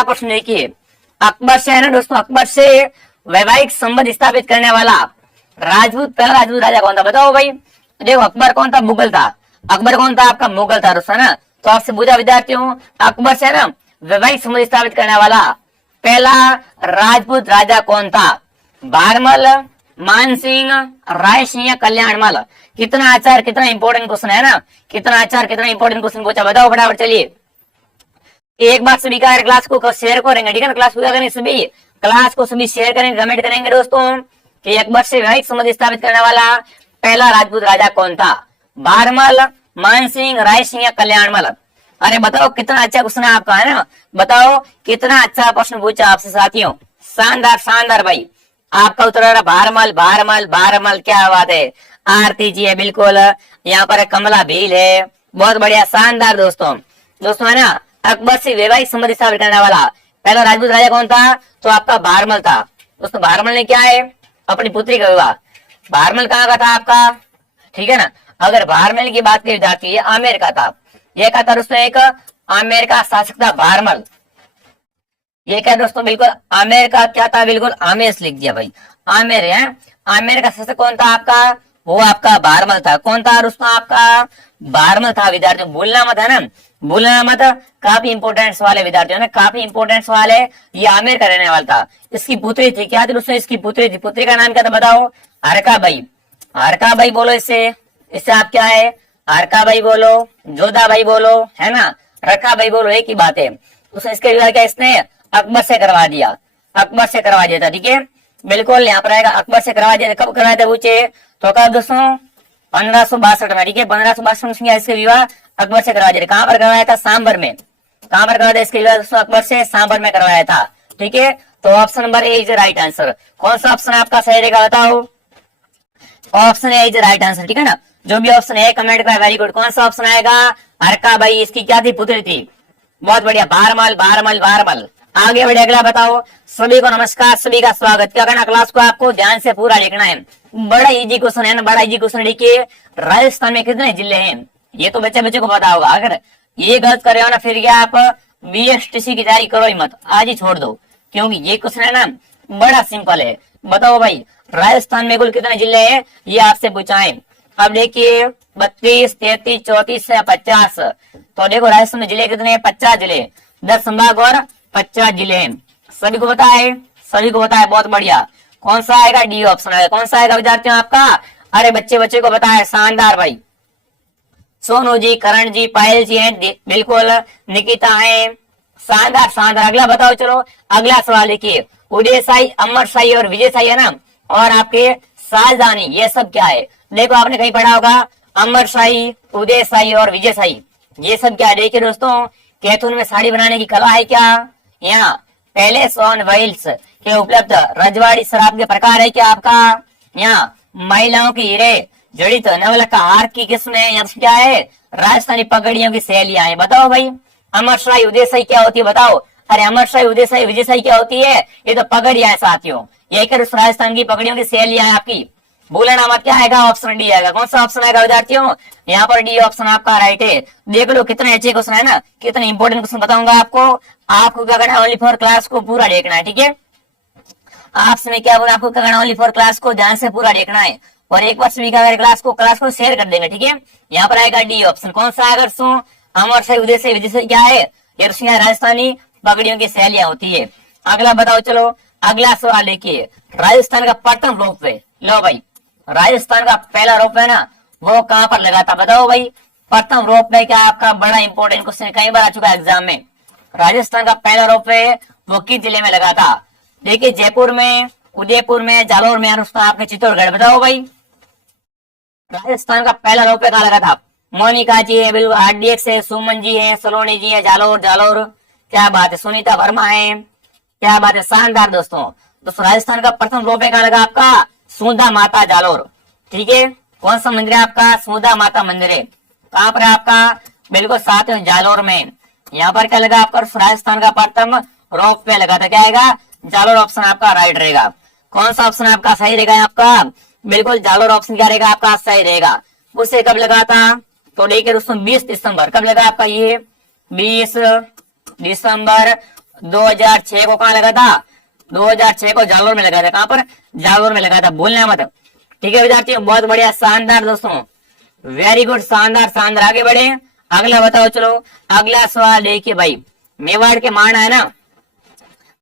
चौथा प्रश्न देखिए, अकबर से है ना दोस्तों, अकबर से वैवाहिक संबंध स्थापित करने वाला राजपूत, पहला राजपूत राजा कौन था बताओ भाई। देखो अकबर कौन था, मुगल था। अकबर कौन था आपका, मुगल था दोस्तों ना। तो आपसे पूछा विद्यार्थियों, अकबर से है ना वैवाहिक संबंध स्थापित करने वाला पहला राजपूत राजा कौन था? भारमल, मानसिंह, राय सिंह या कल्याणमल? कितना आचार, कितना इंपॉर्टेंट क्वेश्चन है ना, कितना आचार, कितना इंपॉर्टेंट क्वेश्चन पूछा, बताओ फटाफट। चलिए एक बार सभी का क्लास को शेयर करेंगे, ठीक है ना, क्लास को क्या करेंगे, सभी क्लास को सभी शेयर करेंगे, कमेंट करेंगे दोस्तों कि अकबर से वैवाहिक संबंध स्थापित करने वाला पहला राजपूत राजा कौन था? भारमल, मानसिंह, राय सिंह या कल्याणमल? अरे बताओ कितना अच्छा क्वेश्चन है आपका, है ना, बताओ कितना अच्छा प्रश्न पूछा आपसे साथियों, शानदार शानदार भाई। आपका उत्तर है भारमल, भारमल, भारमल, क्या बात है। आरती जी है बिल्कुल, यहाँ पर कमला भील है, बहुत बढ़िया शानदार दोस्तों। दोस्तों है ना, अकबर से वैवाहिक संबंध स्थापित करने वाला पहला राजपूत राजा कौन था? तो आपका भारमल था दोस्तों। भारमल ने क्या है, अपनी पुत्री का विवाह, भारमल कहाँ का था आपका, ठीक है ना। अगर भारमल की बात की जाती है, आमेर का था, ये क्या था दोस्तों, एक आमेर का शासक था भारमल। ये क्या दोस्तों, बिल्कुल आमेर का क्या था, बिल्कुल आमेर लिख दिया भाई, आमेर है। आमेर का शासक कौन था आपका, वो आपका भारमल था। कौन था दोस्तों आपका, भारमल था विद्यार्थियों, भूलना मत, है ना, भूलना मत। काफी इंपोर्टेंस वाले विद्यार्थियों ने, काफी इंपोर्टेंस वाले, ये आमेर का रहने वाला था। इसकी पुत्री थी, क्या थी दोस्तों, इसकी पुत्री थी। पुत्री का नाम क्या था बताओ, हरका भाई। हरका भाई बोलो इससे, इससे आप क्या है, हरका भाई बोलो, जोधा भाई बोलो, है ना, रखा भाई बोलो, एक ही बात है। तो इसके विवाह क्या इसने अकबर से करवा दिया, अकबर से करवा दिया था, ठीक है, बिल्कुल यहाँ पर आएगा अकबर से करवा दिया। कब करवाया था पूछे, तो कब दोस्तों 1562 में, ठीक है, 1562 में इसके विवाह अकबर से करवा दिया। कहाँ पर करवाया था, सांबर में। कहाँ पर करवाया था इसके विवाह दोस्तों, अकबर से सांबर में करवाया था, ठीक है। तो option number A is right answer. कौन सा ऑप्शन आपका सही रहेगा बताओ, option A is right answer, ठीक है ना। जो भी ऑप्शन है कमेंट करें, वेरी गुड। कौन सा ऑप्शन आएगा, हरका भाई, इसकी क्या थी, पुत्री थी, बहुत बढ़िया, भारमल, भारमल, भारमल। आगे बढ़े, अगला बताओ। सभी को नमस्कार, सभी का स्वागत। क्या करना, क्लास को आपको ध्यान से पूरा लिखना है, बड़ा इजी क्वेश्चन है ना, बड़ा इजी क्वेश्चन। देखिए राजस्थान में कितने जिले हैं, ये तो बच्चे बच्चे को पता होगा। अगर ये गलत करे हो ना, फिर क्या आप बीएसटीसी की तैयारी करो ही मत, आज ही छोड़ दो, क्योंकि ये क्वेश्चन है ना बड़ा सिंपल है। बताओ भाई, राजस्थान में कुल कितने जिले हैं, ये आपसे पूछाएं। अब देखिए 32, 33, 34 या 50। तो देखो राजस्थान में जिले कितने हैं, 50 जिले, 10 संभाग और 50 जिले हैं। सभी को पता है, सभी को पता है, बहुत बढ़िया। कौन सा आएगा, डी ऑप्शन आएगा। कौन सा आएगा विद्यार्थियों आपका, अरे बच्चे बच्चे को पता है, शानदार भाई। सोनू जी, करण जी, पायल जी हैं, बिल्कुल, निकिता है, शानदार शानदार। अगला बताओ, चलो अगला सवाल देखिए। उदय साई, अमर साई और विजय साई है ना, और आपके साजधानी, ये सब क्या है। देखो आपने कहीं पढ़ा होगा, अमर साई, उदय साई और विजय साई, ये सब क्या है। देखिए दोस्तों, कैथून में साड़ी बनाने की कला है क्या, यहाँ पैलेस ऑन व्हील्स के उपलब्ध रजवाड़ी शराब के प्रकार है क्या आपका, यहाँ महिलाओं की हीरे जड़ित नवलखा हार की किस्म है, यहाँ क्या है, राजस्थानी पगड़ियों की शैलियां है। बताओ भाई, अमर शाही, उदय शाही क्या होती है बताओ। अरे अमर शाही, उदय शाही, विजय शाही क्या होती है, ये तो पगड़ियां है साथियों, ये कर राजस्थान की पगड़ियों की शैलियां है आपकी। भूलना मत, क्या आएगा, ऑप्शन डी आएगा। कौन सा ऑप्शन आएगा विद्यार्थियों, यहाँ पर डी ऑप्शन आपका राइट है। देख लो कितने अच्छे क्वेश्चन है ना, कितने इंपॉर्टेंट क्वेश्चन बताऊंगा आपको। आपको क्या करना है, ओनली फॉर क्लास को पूरा देखना है, ठीक है। आपसे मैं क्या बोला, आपको क्या करना, ओनली फॉर क्लास को ध्यान से पूरा देखना है, और एक बार सभी का क्लास को शेयर कर देंगे, ठीक है। यहाँ पर आएगा डी ऑप्शन। कौन सा आएगा दोस्तों, अमर से, उदय से, विजय से क्या है, ये राजस्थानी पगड़ियों की शैलियां होती है। अगला बताओ, चलो अगला सवाल देखिए। राजस्थान का प्रथम रोपवे, लो भाई, राजस्थान का पहला रोपवे ना, वो कहाँ पर लगा था बताओ भाई। प्रथम रोपवे क्या आपका, बड़ा इंपॉर्टेंट क्वेश्चन, कई बार आ चुका है एग्जाम में। राजस्थान का पहला रोपवे वो किस जिले में लगा था। देखिए जयपुर में, उदयपुर में, जालोर में, आपने चित्तौड़गढ़। बताओ भाई, राजस्थान का पहला रोपवे कहाँ लगा था। मोनिका जी है, बिल्कुल आरडीएक्स है, सुमन जी है, सलोनी जी है, जालोर, जालोर, क्या बात है, सुनीता वर्मा है, क्या बात है, शानदार दोस्तों। दोस्तों राजस्थान का प्रथम रोपवे कहाँ लगा आपका, सुधा माता जालोर, ठीक है। कौन सा मंदिर है आपका, सुधा माता मंदिर है, कहाँ पर है आपका, बिल्कुल साथ में जालोर में। यहाँ पर क्या लगा आपका, राजस्थान का प्रथम रोपवे लगा था, क्या आएगा, जालोर ऑप्शन आपका राइट रहेगा। कौन सा ऑप्शन आपका सही रहेगा आपका, बिल्कुल जालोर ऑप्शन क्या रहेगा आपका सही रहेगा। उसे कब लगा था, तो देखिए दोस्तों 20 दिसंबर, कब लगा आपका ये 20 दिसंबर 2006 को कहाँ लगा था? 2006 को जालोर में लगा था। कहाँ पर? जालोर में लगा था, भूलना मत। ठीक है विद्यार्थियों, बहुत बढ़िया, शानदार दोस्तों, वेरी गुड, शानदार शानदार। आगे बढ़े, अगला बताओ। चलो अगला सवाल देखिए भाई, मेवाड़ के मारना है ना,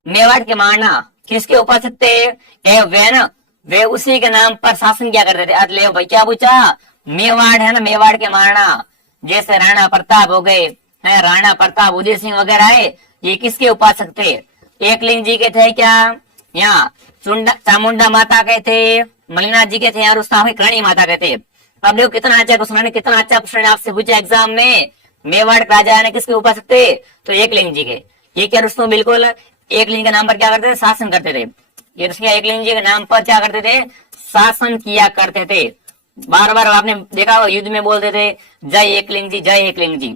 मेवाड़ के मारना किसके उपासक थे? वे ना, वे उसी के नाम पर शासन क्या करते थे? अरे ले भाई, क्या पूछा? मेवाड़ है ना, मेवाड़ के मारना, जैसे राणा प्रताप हो गए हैं, राणा प्रताप, उदय सिंह वगैरह है, ये किसके उपासक थे? एकलिंग जी के थे क्या? यहाँ चामुंडा माता के थे, मलिनाथ जी के थे, और उस करणी माता के थे। अब देखो कितना अच्छा क्वेश्चन, कितना अच्छा प्रश्न आपसे पूछा एग्जाम में। मेवाड़ के राजा ने किसके उपासक थे? तो एकलिंग जी के। ये क्या दोस्तों, बिल्कुल एकलिंग के नाम पर क्या करते थे? शासन करते थे। ये दोस्तों एकलिंग जी के नाम पर क्या करते थे? शासन किया करते थे। बार बार आपने देखा हो, युद्ध में बोलते थे जय एकलिंग जी, जय एकलिंग जी।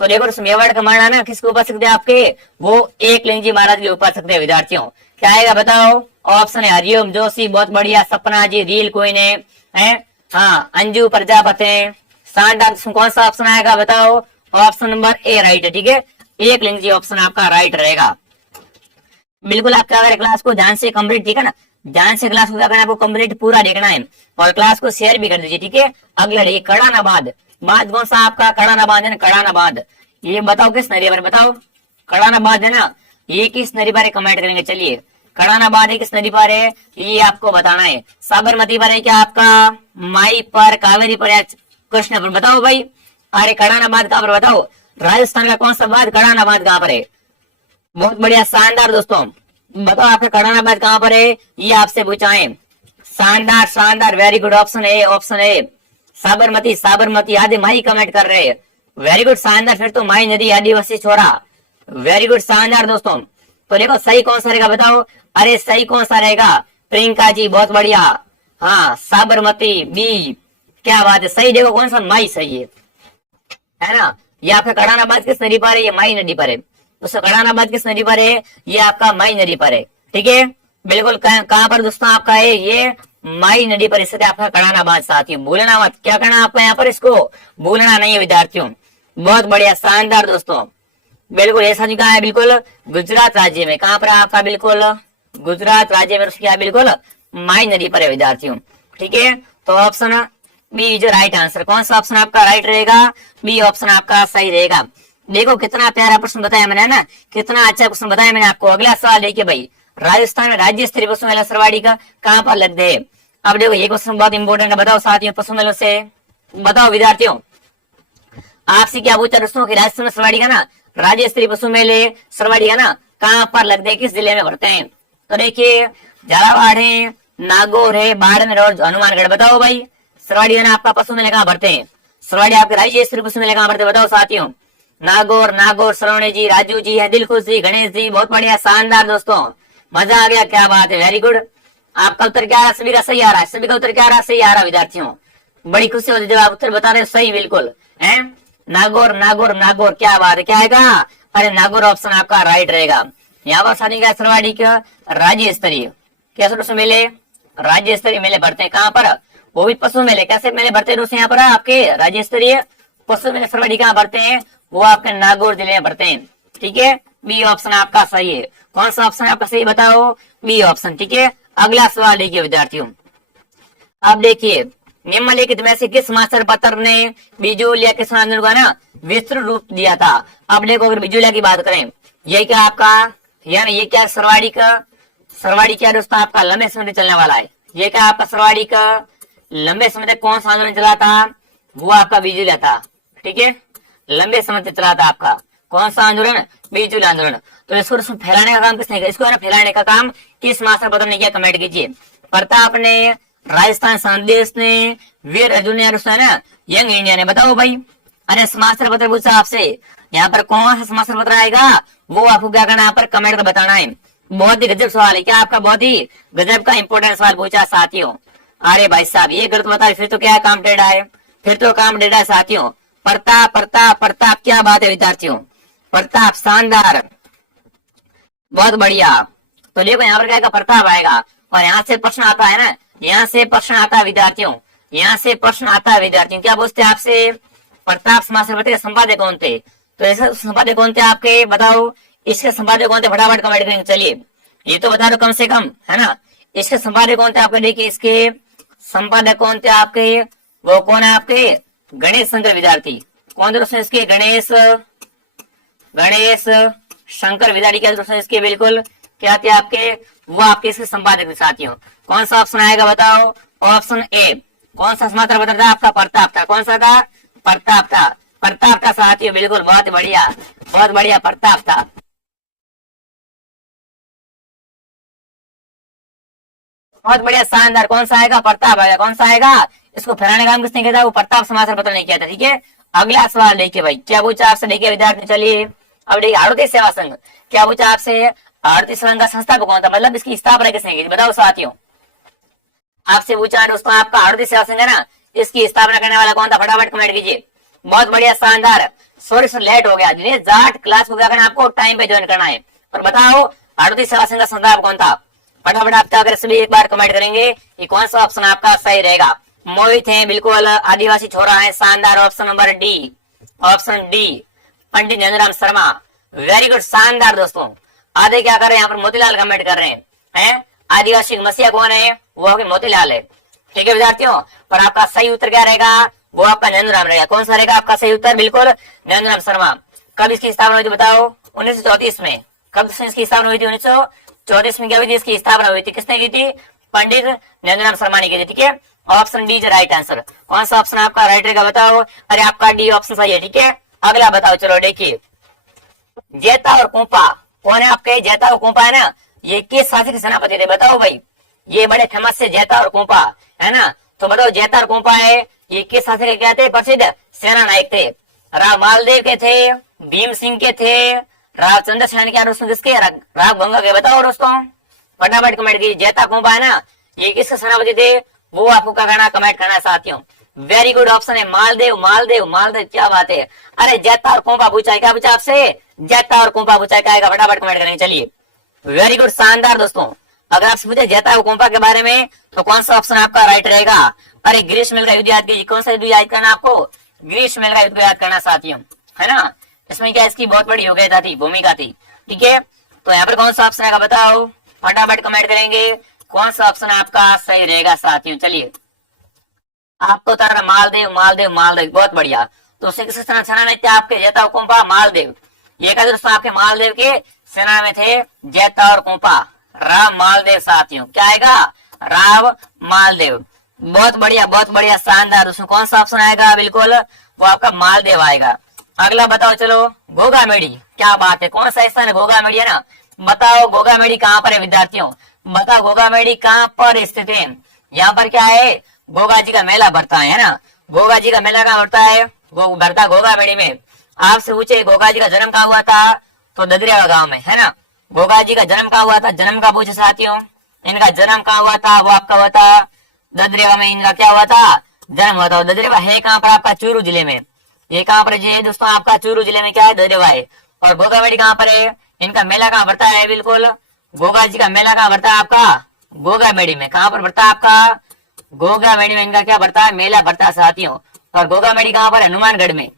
तो देखो मेवाड़ का मारना ना किसके उपासक थे आपके? वो एकलिंग जी महाराज के उपासक थे विद्यार्थियों। क्या आएगा बताओ? ऑप्शन है हरिओम जोशी, बहुत बढ़िया, सपना जी, रील कोई ने है, हाँ, अंजू प्रजापति, शानदार। कौन सा ऑप्शन आएगा बताओ? ऑप्शन नंबर ए राइट है। ठीक है, एकलिंग जी ऑप्शन आपका राइट रहेगा। बिल्कुल आप क्या करें, क्लास को ध्यान से कंप्लीट, ठीक है ना, ध्यान से क्लास को क्या करना है, आपको कंप्लीट पूरा देखना है, और क्लास को शेयर भी कर दीजिए। ठीक है, अगला देखिए, कड़ानाबाद, बाद कौन सा आपका? कड़ानाबाद है ना, कड़ानाबाद। ये बताओ किस नदी पर? बताओ, कड़ानाबाद है ना, ये किस नदी पर है? कमेंट करेंगे। चलिए, कड़ानाबाद है किस नदी पर है, ये आपको बताना है। साबरमती पर है क्या आपका? माई पर, कावेरी पर, कृष्ण पर? बताओ भाई। अरे कड़ानाबाद कहाँ पर बताओ? राजस्थान का कौन सा बात? कड़ानाबाद कहाँ पर है? बहुत बढ़िया, शानदार दोस्तों, बताओ आपका कड़ानाबाद कहाँ पर है? ये आपसे पूछा है। शानदार शानदार, very good, option A, option A, Sabarmati, Sabarmati. आधे माई कमेंट कर रहे हैं, वेरी गुड, शानदार। फिर तो माई नदी, आदिवासी छोरा, वेरी गुड, शानदार दोस्तों। तो देखो सही कौन सा रहेगा बताओ? अरे सही कौन सा रहेगा? प्रियंका जी, बहुत बढ़िया, हाँ, साबरमती बी, क्या बात है, सही। देखो कौन सा? माई सही है ना। ये आपका कड़ानाबाद किस नदी पर है? ये माई नदी पर है। दोस्तों कड़ानाबाद किस नदी पर है? ये आपका माई नदी पर है। ठीक है, बिल्कुल, कहाँ पर दोस्तों आपका है? ये माई नदी पर स्थित आपका कड़ानाबाद। साथियों भूलना मत, क्या करना आपका यहाँ पर, इसको भूलना नहीं है विद्यार्थियों। बहुत बढ़िया, शानदार दोस्तों, बिल्कुल ऐसा नहीं कहा है, बिल्कुल गुजरात राज्य में। कहाँ पर आपका? बिल्कुल गुजरात राज्य में, उसकी बिल्कुल माई नदी पर है विद्यार्थियों। ठीक है, तो ऑप्शन बी जो राइट आंसर, कौन सा ऑप्शन आपका राइट रहेगा? बी ऑप्शन आपका सही रहेगा। देखो कितना प्यारा प्रश्न बताया मैंने, है ना, कितना अच्छा प्रश्न बताया मैंने आपको। अगला सवाल देखिए भाई, राजस्थान में राज्य स्तरीय पशु मेला सरवाड़ी का कहाँ पर लगते है? अब देखो ये क्वेश्चन बहुत इंपॉर्टेंट है, बताओ साथियों, पशु मेलों से बताओ विद्यार्थियों, आपसे क्या पूछा दोस्तों कि राजस्थान में सरवाड़ी का ना राज्य स्तरीय पशु मेले सरवाड़ी का ना कहाँ पर लगते हैं, किस जिले में भरते हैं? तो देखिए, झालावाड़ है, नागौर है, बाड़मेर और हनुमानगढ़। बताओ भाई, सरवाड़ी ना आपका पशु मेले कहाँ भरते हैं? सरवाड़ी आपके राज्य स्तरीय पशु मेले कहाँ भरते हैं? बताओ साथियों। नागौर, नागौर, सरवणे जी, राजू जी है, दिलखुश जी, गणेश जी, बहुत बढ़िया, शानदार दोस्तों, मजा आ गया, क्या बात है, वेरी गुड। आपका उत्तर क्या आ रहा? सभी का सही आ रहा है, सभी का उत्तर क्या आ रहा है? सही आ रहा है विद्यार्थियों। बड़ी खुशी होती है जब आप उत्तर बता रहे हो सही, बिल्कुल है। नागौर, नागौर, नागौर, क्या बात है, क्या आएगा? अरे नागौर ऑप्शन आपका राइट रहेगा। यहाँ पर शादी का सरवाड़ी का राज्य स्तरीय कैसे मेले, राज्य स्तरीय मेले भरते हैं। कहाँ पर? वो भी पशु मेले। कैसे मेले भरते हैं दोस्तों? यहाँ पर आपके राज्य स्तरीय पशु मेले सरवाड़ी कहाँ भरते हैं? वो आपके नागौर जिले में भरते हैं। ठीक है, बी ऑप्शन आपका सही है। कौन सा ऑप्शन आपका सही बताओ? B option. ठीक है, अगला सवाल देखिए विद्यार्थियों, अब देखिए, निम्नलिखित में से किस समाचार पत्र ने बिजुलिया किसान आंदोलन का ना विस्तृत रूप दिया था? अब देखो, अगर बिजुलिया की बात करें, ये क्या आपका, यानी ये क्या सरवाड़ी का, सरवाड़ी क्या दोस्तों आपका लंबे समय तक चलने वाला है। ये क्या आपका सरवाड़ी का लंबे समय तक कौन सा आंदोलन चला था? वो आपका बिजुलिया था। ठीक है, लंबे समय तक चला था आपका कौन सा आंदोलन? बिजुलिया आंदोलन। तो इसको फैलाने का काम किसने किया? इसको ना फैलाने का काम किस समाचार पत्र ने किया? कमेंट कीजिए। प्रताप ने, राजस्थान संदेश ने, वीर अर्जुन ने, ना यंग इंडिया ने। बताओ भाई, अरे समाचार पत्र पूछा आपसे, यहाँ पर कौन सा समाचार पत्र आएगा? वो आपको क्या करना है? यहाँ पर कमेंट कर बताना है। बहुत ही गजब सवाल है, क्या आपका बहुत ही गजब का इंपोर्टेंट सवाल पूछा साथियों। अरे भाई साहब, ये गलत बता, फिर तो क्या काम टेढ़ा है, फिर तो काम टेढ़ा है साथियों। प्रताप, प्रताप, प्रताप, क्या बात है विद्यार्थियों, प्रताप, शानदार, बहुत बढ़िया। तो देखो यहाँ पर क्या प्रताप आएगा, और यहाँ से प्रश्न आता है ना, यहाँ से प्रश्न आता है विद्यार्थियों, यहाँ से प्रश्न आता है विद्यार्थियों। क्या पूछते हैं आपसे? प्रताप समाचार पत्र के संपादक कौन थे? तो ऐसे संपादक कौन थे आपके? बताओ, इसके संपादक कौन थे, फटाफट कमेंट करेंगे। चलिए ये तो बता दो कम से कम, है ना। इसके संपादक कौन थे आपके, देखिए इसके संपादक कौन थे आपके, वो कौन है आपके, गणेश शंकर विद्यार्थी। कौन थे दोस्तों इसके, गणेश शंकर विद्यार्थी। क्या दोस्तों इसके, बिल्कुल क्या थे आपके, वो आपके इसके संपादक थे साथियों। कौन सा ऑप्शन आएगा बताओ, ऑप्शन ए। कौन सा समाचार पत्र था आपका, प्रताप था। कौन सा था, प्रताप था। प्रताप था साथियों, बिल्कुल, बहुत बढ़िया, बहुत बढ़िया, प्रताप था। बहुत बढ़िया, शानदार। कौन सा आएगा, प्रताप आएगा। कौन सा आएगा, इसको फैलाने का काम किसने किया था, वो प्रताप समाचार पत्र नहीं किया था। ठीक है, अगला सवाल देखिए भाई, क्या पूछा आपसे, देखिए विद्यार्थी। चलिए अब देखिए, आरती सेवा संघ, क्या पूछा आपसे, आरती संघ का संस्थापक कौन था, मतलब इसकी स्थापना किसने की थी, बताओ साथियों। आपसे पूछा दोस्तों, आपका आरती सेवा संघ है ना, इसकी स्थापना करने वाला कौन था, फटाफट कमेंट कीजिए। बहुत बढ़िया, शानदार। सॉरी सर, लेट हो गया, दिनेश जाट। क्लास को क्या करना, आपको टाइम पे ज्वाइन करना है। और बताओ आरती सेवा संघ का संस्थापक कौन था, फटाफट आप क्या करें, सभी एक बार कमेंट करेंगे कि कौन सा ऑप्शन आपका सही रहेगा। मोहित है, बिल्कुल, आदिवासी छोरा है, शानदार। Option number D, option D, Pandit Nandram Sharma. Very good, शानदार दोस्तों। आधे क्या कर रहे हैं यहाँ पर, मोतीलाल कमेंट कर रहे हैं। आदिवासी मसीहा कौन है, वो आपके मोतीलाल है। ठीक है विद्यार्थियों, पर आपका सही उत्तर क्या रहेगा, वो आपका नंदराम रहेगा। कौन सा रहेगा आपका सही उत्तर, बिल्कुल नंदराम शर्मा। कब इसकी स्थापना हुई थी बताओ, 1934 में। कब इसकी स्थापना हुई थी, 1934 में क्या हुई थी इसकी स्थापना हुई थी, किसने की थी, पंडित नंदराम शर्मा ने की थी। ठीक है, option D is right answer. कौन सा ऑप्शन आपका राइट रहेगा बताओ, अरे आपका डी ऑप्शन सही है। ठीक है, अगला बताओ, चलो देखिए, जेता और कोपा कौन है आपके, जेता और कोपा है ना, ये किस शासक के सेनापति थे, बताओ भाई। ये बड़े फेमस है जेता और कोपा, है ना। तो बताओ जेता और कोपा है, ये किस शासक के क्या थे, प्रसिद्ध सेना नायक थे। राव मालदेव के थे, भीम सिंह के थे, राव चंद्रसेन के, दोस्तों किसके, राव गंगा के। बताओ दोस्तों, फटाफट कमेंट कीजिए। जेता कोपा है ना, ये किसके सेनापति थे, वो आपको क्या करना, कमेंट करना साथियों। वेरी गुड ऑप्शन है, मालदेव, मालदेव, मालदेव, क्या बात है। अरे जेता और कोपा पूछा है, क्या पूछा आपसे, जेता और कोपा पूछा है, क्या आएगा, फटाफट कमेंट करेंगे। चलिए वेरी गुड, शानदार दोस्तों। अगर आपसे पूछे जेता और कोपा के बारे में, तो कौन सा ऑप्शन आपका राइट रहेगा, अरे ग्रीष्ममेल का युद्ध याद कीजिए। कौन सा युद्ध याद करना आपको, ग्रीष्ममेल का युद्ध याद करना साथियों, है ना। इसमें क्या इसकी बहुत बड़ी योग्यता थी, भूमिका थी। ठीक है, तो यहाँ पर कौन सा ऑप्शन आएगा बताओ, फटाफट कमेंट करेंगे, कौन सा ऑप्शन आपका सही रहेगा साथियों। चलिए आपको तारा मालदेव, मालदेव, मालदेव, बहुत बढ़िया। तो सेना में थे आपके जेता और कोपा, मालदेव। ये क्या दोस्तों, आपके मालदेव के सेना में थे जेता और कोपा, राव मालदेव साथियों। क्या आएगा, राव मालदेव। बहुत बढ़िया, बहुत बढ़िया, शानदार। उसमें कौन सा ऑप्शन आएगा, बिल्कुल वो आपका मालदेव आएगा। अगला बताओ, चलो घोघामेडी, क्या बात है, कौन सा स्थान है, घोघामेडी है ना। बताओ घोघामेडी कहाँ पर है विद्यार्थियों, बताओ घोघामेडी कहाँ पर स्थित है। यहाँ पर क्या है, घोघा जी का मेला भरता है ना। घोघा जी का मेला कहाँ भरता है, वो भरता घोघामेडी में। आपसे पूछे घोघा जी का जन्म कहाँ हुआ था, तो ददरिया गांव में, है ना। घोघा जी का जन्म कहाँ हुआ था, जन्म का पूछे साथियों, इनका जन्म कहाँ हुआ था, वो आपका हुआ था ददरिया में। इनका क्या हुआ था, जन्म हुआ था। ददरिया है कहाँ पर आपका, चूरू जिले में। ये कहाँ पर है दोस्तों, आपका चूरू जिले में क्या है, ददरिया है। और घोघामेडी कहाँ पर है, इनका मेला कहाँ भरता है, बिल्कुल घोघा जी का मेला कहाँ भरता है आपका, घोघामेडी में। कहाँ पर भरता है आपका, घोघामेडी में इनका क्या भरता है, मेला भरता है साथियों। और घोघामेडी कहाँ पर है, हनुमानगढ़ में।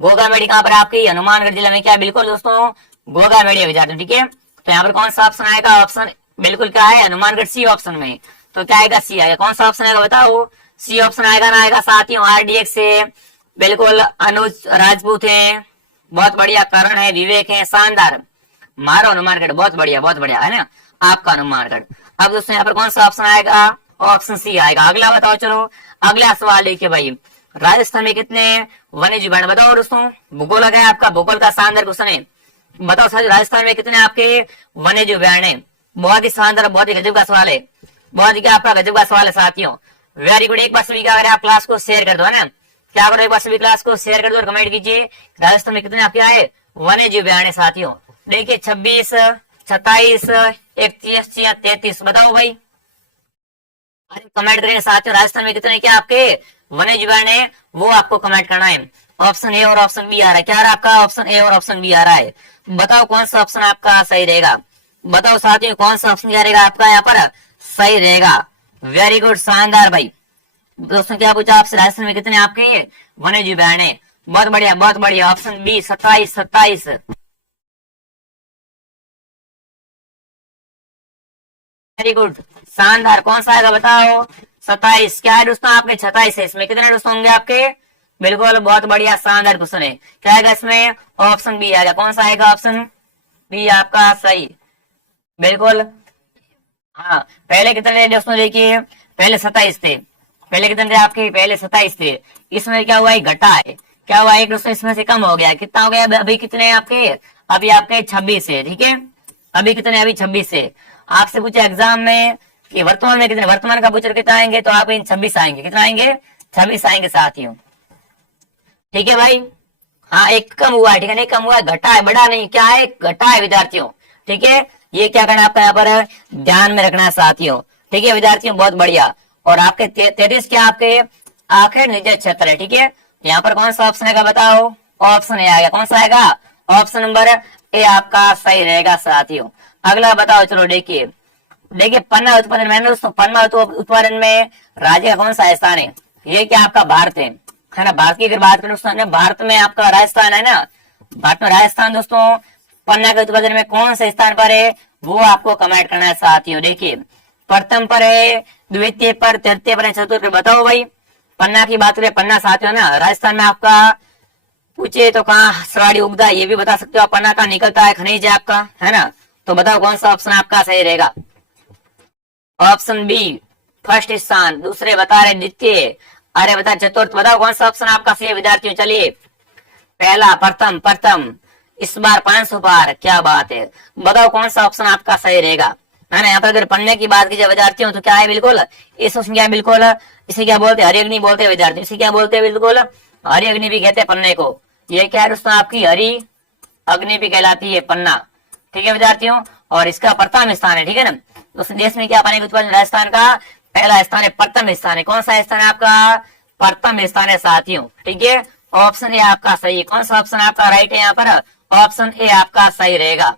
घोघामेडी कहाँ पर आपकी, हनुमानगढ़ जिले में। क्या बिल्कुल दोस्तों घोघामेडी विद्यार्थी। ठीक है, तो यहाँ पर कौन सा ऑप्शन आएगा, ऑप्शन बिल्कुल क्या है, हनुमानगढ़, सी ऑप्शन में। तो क्या आएगा, सी आएगा। कौन सा ऑप्शन आएगा बताओ, सी ऑप्शन आएगा ना, आएगा साथियों आरडीएक्स से। बिल्कुल अनुज राजपूत है, बहुत बढ़िया। करण है, विवेक है, शानदार। मारो हनुमानगढ़, बहुत बढ़िया, बहुत बढ़िया, है ना आपका हनुमानगढ़। अब दोस्तों यहाँ पर कौन सा ऑप्शन आएगा, ऑप्शन सी आएगा। अगला बताओ, चलो अगला सवाल देखिए भाई, राजस्थान में कितने वन्य जीव हैं, बताओ दोस्तों। भूगोल है आपका, भूगोल का शानदार क्वेश्चन है। बताओ सर, राजस्थान में कितने आपके वन्य जीव हैं। बहुत ही शानदार, बहुत ही गजब का सवाल है, बहुत ही क्या आपका गजब का सवाल है साथियों। Very good. एक बार सभी क्या करें, आप क्लास को शेयर कर दो, है ना। क्या करो, एक बार सभी क्लास को शेयर कर दो और कमेंट कीजिए राजस्थान में कितने आपके आए वन्य जीव हैं साथियों। देखिए 26, 27, 31 या 33, बताओ भाई, कमेंट करेंगे साथियों। राजस्थान में कितने क्या आपके वन्य जीव हैं, वो आपको कमेंट करना है। ऑप्शन ए और ऑप्शन बी आ रहा है, क्या आ रहा है आपका, ऑप्शन ए और ऑप्शन बी आ रहा है। बताओ कौन सा ऑप्शन आपका सही रहेगा, बताओ साथियों, कौन सा ऑप्शन क्या रहेगा आपका यहाँ पर सही रहेगा। वेरी गुड, शानदार भाई। दोस्तों क्या पूछा आपसे, राजस्थान में कितने आपके वन्य जीव हैं, बहुत बढ़िया, बहुत बढ़िया। Option B 27, 27। वेरी गुड, शानदार। कौन सा आएगा बताओ? 27। क्या है दोस्तों आपके? 27 है। इसमें कितने दोस्तों होंगे आपके? बिल्कुल, बहुत बढ़िया, शानदार क्वेश्चन है। क्या आएगा इसमें? ऑप्शन बी आएगा। कौन सा आएगा? ऑप्शन बी आपका सही। बिल्कुल। हाँ, पहले कितने दोस्तों देखिए, पहले 27 थे। पहले कितने थे आपके? पहले 27 थे। इसमें क्या हुआ है? घटा है। क्या हुआ है दोस्तों? इसमें से कम हो गया। कितना हो गया? अभी कितने हैं आपके? अभी आपके 26 है। ठीक है, अभी कितने? अभी 26 है। आपसे पूछे एग्जाम में कि वर्तमान में कितने, वर्तमान का पूछे कितना आएंगे, तो आप इन 26 आएंगे। कितना आएंगे? 26 आएंगे साथियों। ठीक है भाई। हाँ, एक कम हुआ है। ठीक है, नहीं कम हुआ है, घटा है, बढ़ा नहीं। क्या है? घटा है विद्यार्थियों। ठीक है, ये क्या करना आपका यहाँ पर ध्यान में रखना है साथियों। ठीक है विद्यार्थियों, बहुत बढ़िया। और आपके 33 क्या आपके आखिर निजी क्षेत्र है। ठीक है, यहाँ पर कौन सा ऑप्शन आएगा बताओ? ऑप्शन ए आएगा। कौन सा आएगा? ऑप्शन नंबर ए आपका सही रहेगा साथियों। अगला बताओ, चलो देखिए। देखिए, पन्ना उत्पादन में दोस्तों, पन्ना उत्पादन में राज्य का कौन सा स्थान है? ये क्या आपका भारत है ना? भारत की अगर बात करें दोस्तों, भारत में आपका राजस्थान है ना। भारत में राजस्थान दोस्तों पन्ना के उत्पादन में कौन से स्थान पर है, वो आपको कमेंट करना है साथियों। देखिए, प्रथम पर है, द्वितीय पर, तृतीय पर, चतुर्थ पर। बताओ भाई, पन्ना की बात करें, पन्ना साथियों ना राजस्थान में आपका पूछे तो कहाँ सराड़ी उगता है, ये भी बता सकते हो आप। पन्ना का निकलता है खनिज है आपका, है ना? तो बताओ कौन सा ऑप्शन आपका सही रहेगा? ऑप्शन बी फर्स्ट स्थान, दूसरे बता रहे द्वितीय, अरे बता चतुर्थ। बताओ कौन सा ऑप्शन आपका सही है विद्यार्थियों? चलिए, पहला, प्रथम, प्रथम, इस बार 500 पार, क्या बात है। बताओ कौन सा ऑप्शन आपका सही रहेगा, है ना? यहाँ पर अगर पन्ने की बात की जाए विद्यार्थियों, तो क्या है? बिल्कुल इस ऑप्शन क्या है? बिल्कुल इसे क्या बोलते हैं? हरी अग्नि बोलते हैं विद्यार्थियों। इसे क्या बोलते हैं? बिल्कुल हरी अग्नि भी कहते हैं पन्ने को। ये क्या है दोस्तों? आपकी हरी अग्नि भी कहलाती है पन्ना। ठीक है विद्यार्थियों, और इसका प्रथम स्थान है। ठीक है ना? तो देश में क्या पानी का उत्पादन राजस्थान का पहला स्थान है, प्रथम स्थान है। कौन सा स्थान है आपका? प्रथम स्थान है साथियों। ठीक है, ऑप्शन ए आपका सही है। कौन सा ऑप्शन आपका राइट है यहाँ पर? ऑप्शन ए आपका सही रहेगा।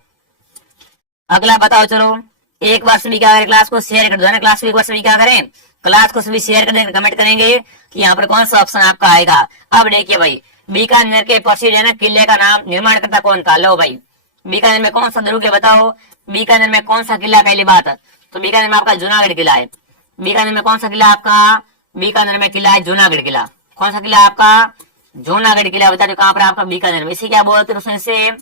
अगला बताओ, चलो एक बार सभी क्या करें? क्लास को शेयर कर दो, है ना? क्लास को एक बार सभी क्या करें? क्लास को सभी शेयर कर देंगे, कमेंट करेंगे कि यहाँ पर कौन सा ऑप्शन आपका आएगा। अब देखिए भाई, बीकानेर के प्रसिद्ध है ना किले का नाम निर्माण करता कौन था? लो भाई, बीकानेर में कौन सा दुर्ग है बताओ? बीकानेर में कौन सा किला? पहली बात तो बीकानेर में आपका जूनागढ़ किला है। बीकानेर में कौन सा किला आपका? बीकानेर में किला है जूनागढ़ किला। कौन सा किला आपका? जूनागढ़ किला। बता दो कहाँ पर आपका? बीकानेर में। इसे क्या बोलते हैं दोस्तों?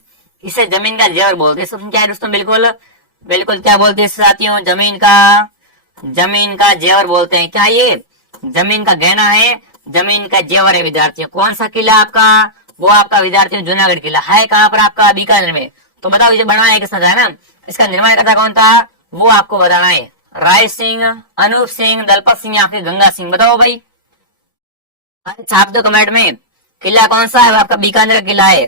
इसे जमीन का जेवर बोलते हैं। क्या है दोस्तों? बिल्कुल बिल्कुल, क्या बोलते हैं साथियों? जमीन का जेवर बोलते हैं। क्या ये जमीन का गहना है? जमीन का जेवर है विद्यार्थियों। कौन सा किला आपका? वो आपका विद्यार्थियों जूनागढ़ किला है। कहाँ पर आपका? बीकानेर में। तो बताओ इसे बनाया किसने था, ना? इसका निर्माण करता कौन था, वो आपको बताना है। राय सिंह, अनूप सिंह, दलपत सिंह या फिर गंगा सिंह? बताओ भाई, छाप दो कमेंट में। किला कौन सा है? आपका बीकानेर किला है।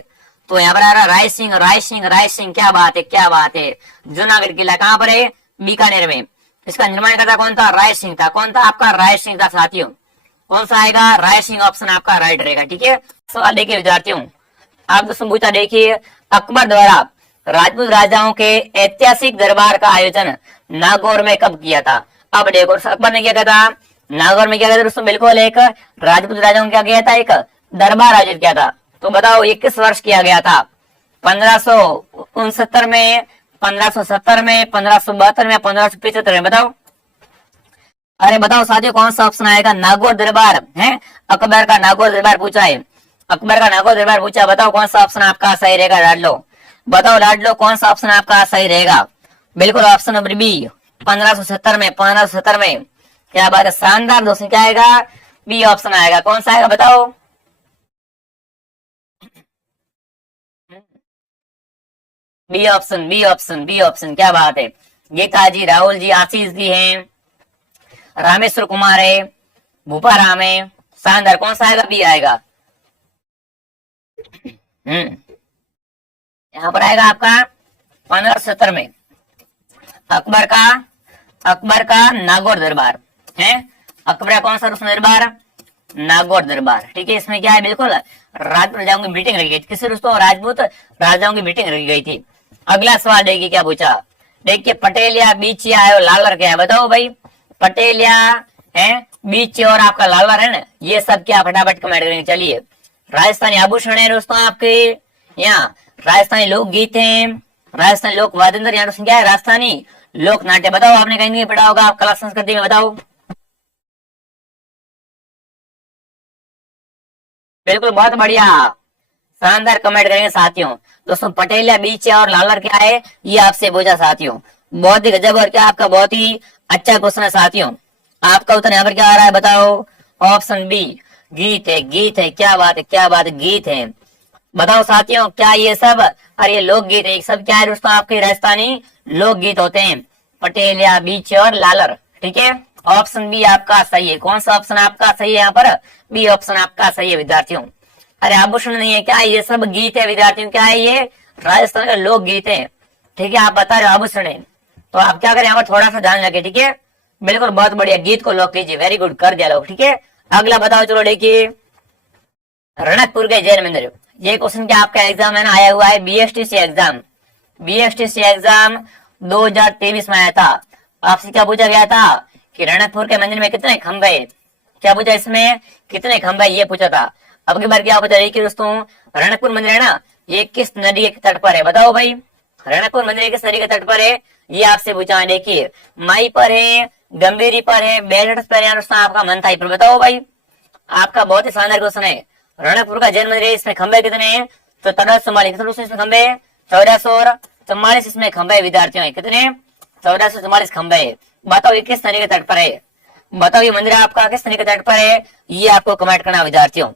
तो यहाँ पर आ रहा राय सिंह, राय सिंह, राय सिंह। क्या बात है, क्या बात है। जूनागढ़ किला कहाँ पर है? बीकानेर में। इसका निर्माण करता कौन था? राय सिंह था। कौन था आपका? राय सिंह था साथियों। कौन सा आएगा? राय सिंह ऑप्शन आपका राइट रहेगा। ठीक है, सवाल देखिए विद्यार्थियों, आप दोस्तों पूछा, देखिए अकबर द्वारा राजपूत राजाओं के ऐतिहासिक दरबार का आयोजन नागौर में कब किया था? अब देखो, अकबर ने क्या किया था? नागौर में क्या किया था दोस्तों? बिल्कुल एक राजपूत राजाओं क्या किया था? एक दरबार आयोजित किया था। तो बताओ ये किस वर्ष किया गया था? 1569 में, 1570 में, 1572 में, 1575 में? बताओ, अरे बताओ साथियों, कौन सा ऑप्शन आएगा? नागौर दरबार है, अकबर का नागौर दरबार पूछा है। अकबर का नागौर दरबार पूछा, बताओ कौन सा ऑप्शन आपका सही रहेगा? लाडलो, बताओ लाडलो, कौन सा ऑप्शन आपका सही रहेगा? बिल्कुल ऑप्शन नंबर बी, 1570 में, 1570 में। क्या बात है, शानदार दोस्तों। क्या आएगा? बी ऑप्शन आएगा। कौन सा आएगा बताओ? B option, B option, B option. क्या बात है। गीता जी, राहुल जी, आशीष जी हैं, रामेश्वर कुमार है, भूपा राम है। शानदार, कौन सा आएगा? बी आएगा। यहाँ पर आएगा आपका 1570 में अकबर का नागौर दरबार है। अकबर का कौन सा दरबार? नागौर दरबार। ठीक है, इसमें क्या है? बिल्कुल राजपूत राजाओं की मीटिंग रखी गई थी। किससे दोस्तों? राजपूत राजाओं की मीटिंग रखी गई थी। अगला सवाल देखिए क्या पूछा। देखिए, पटेलिया, बीचिया है और लालवर क्या है? बताओ भाई, पटेलिया है, बीच और आपका लालवर है ना, ये सब क्या? फटाफट कमेंट करेंगे। चलिए, राजस्थानी आभूषण है दोस्तों आपके, यहाँ राजस्थानी लोकगीत है, राजस्थानी लोक वाद्य यंत्र, यहाँ क्या है? राजस्थानी लोक नाट्य। बताओ, आपने कहीं नहीं पढ़ा होगा, आप कला संस्कृति में, बताओ। बिल्कुल, बहुत बढ़िया, शानदार कमेंट करेंगे साथियों। दोस्तों, पटेलिया बीच है और लालर क्या है, ये आपसे पूछा साथियों। बहुत ही गजब और क्या आपका बहुत ही अच्छा क्वेश्चन है साथियों। आपका उत्तर यहाँ पर क्या आ रहा है, बताओ। ऑप्शन बी, गीत है। गीत है, क्या बात है, क्या बात है, गीत है। बताओ साथियों, क्या ये सब, अरे ये लोकगीत है, सब क्या है दोस्तों, आपके राजस्थानी लोकगीत होते हैं, पटेलिया बीच और लालर। ठीक है, ऑप्शन बी आपका सही है। कौन सा ऑप्शन आपका सही है यहाँ पर, बी ऑप्शन आपका सही है विद्यार्थियों। अरे आभूषण नहीं है क्या, ये सब गीत है विद्यार्थियों, क्या है ये, राजस्थान का लोक गीत है। ठीक है, आप बता रहे हो आभूषण है, तो आप क्या करें, यहाँ पर थोड़ा सा ध्यान रखें। ठीक है, बिल्कुल, बहुत बढ़िया, गीत को लॉक कीजिए, वेरी गुड, कर दिया लोग। ठीक है, अगला बताओ, चलो देखिए, रणकपुर के जैन मंदिर, ये क्वेश्चन क्या आपका एग्जाम है ना, आया हुआ है, बीएसटीसी एग्जाम। बीएसटीसी एग्जाम 2023 में आया था। आपसे क्या पूछा गया था कि रणकपुर के मंदिर में कितने खंभे, क्या पूछा इसमें, कितने खंभे, ये पूछा था। अब की बार क्या पूछा, देखिए दोस्तों, रणकपुर मंदिर है ना, ये किस नदी के तट पर है, बताओ भाई। रणकपुर मंदिर किस नदी के तट पर है, ये आपसे पूछा है। देखिए, माई पर है, गंभीरी पर है, बेलहट पर है, दोस्तों आपका मंथाई पर, बताओ भाई। आपका बहुत ही शानदार क्वेश्चन है। रणकपुर का जैन मंदिर है, इसमें खंभे कितने हैं, तो 1444, इसमें खंभे 1444, इसमें खंभे विद्यार्थियों है, कितने, 1444 खंभे। बताओ ये किस नदी के तट पर है, बताओ ये मंदिर आपका किस नदी के तट पर है, ये आपको कमेंट करना विद्यार्थियों।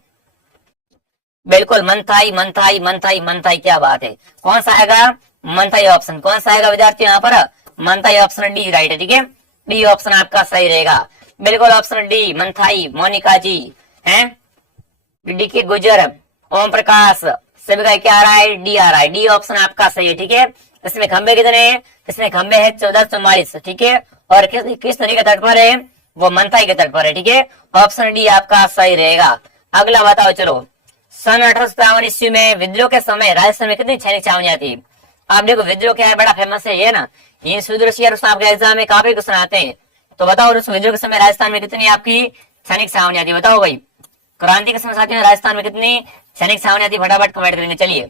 बिल्कुल, मंथाई मंथाई मंथाई मंथाई, क्या बात है, कौन सा आएगा, मंथाई ऑप्शन, कौन सा आएगा विद्यार्थियों यहाँ पर, मंथाई ऑप्शन डी राइट है। ठीक है, डी ऑप्शन आपका सही रहेगा, बिल्कुल ऑप्शन डी मंथाई। मोनिका जी हैं, डी के गुजर, ओम प्रकाश, सभी का क्या आ रहा है, डी आ रहा है, डी ऑप्शन आपका सही है। ठीक है, इसमें खंबे कितने हैं, इसमें खंबे है 1444। ठीक है, और किस नदी के तट पर है, वो मंथाई के तट पर है। ठीक है, ऑप्शन डी आपका सही रहेगा। अगला बताओ, चलो, सन 1853 ईस्वी में विद्रोह के समय राजस्थान में कितनी सैनिक छावनियां थी। आप देखो, विद्रोह क्या है, बड़ा फेमस है ये ना, ये आपके एग्जाम में काफी क्वेश्चन आते हैं। तो बताओ, उस विद्रोह के समय राजस्थान में कितनी आपकी सैनिक छावनियां थी, बताओ भाई। क्रांति के समय साथियों राजस्थान में कितनी सैनिक छावनियां थी, फटाफट कमेंट करेंगे। चलिए,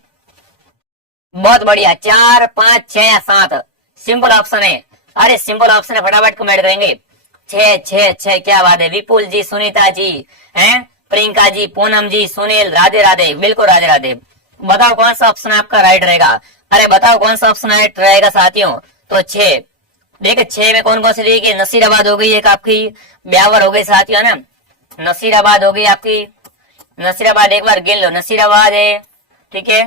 बहुत बढ़िया, 4, 5, 6 या 7, सिंपल ऑप्शन है। अरे सिंपल ऑप्शन है, फटाफट कमेंट करेंगे। 6 6 6, क्या बात है, विपुल जी, सुनीता जी हैं, प्रियंका जी, पूनम जी, सुनील, राधे राधे, बिल्कुल राधे राधे। बताओ कौन सा ऑप्शन आपका राइट रहेगा, अरे बताओ कौन सा ऑप्शन राइट रहेगा साथियों। तो 6, देखिए 6 में कौन कौन सी देखिए, नसीराबाद हो गई एक आपकी, ब्यावर हो गई साथियों ना, नसीराबाद हो गई आपकी, नसीराबाद एक बार गिन लो, नसीराबाद है। ठीक है,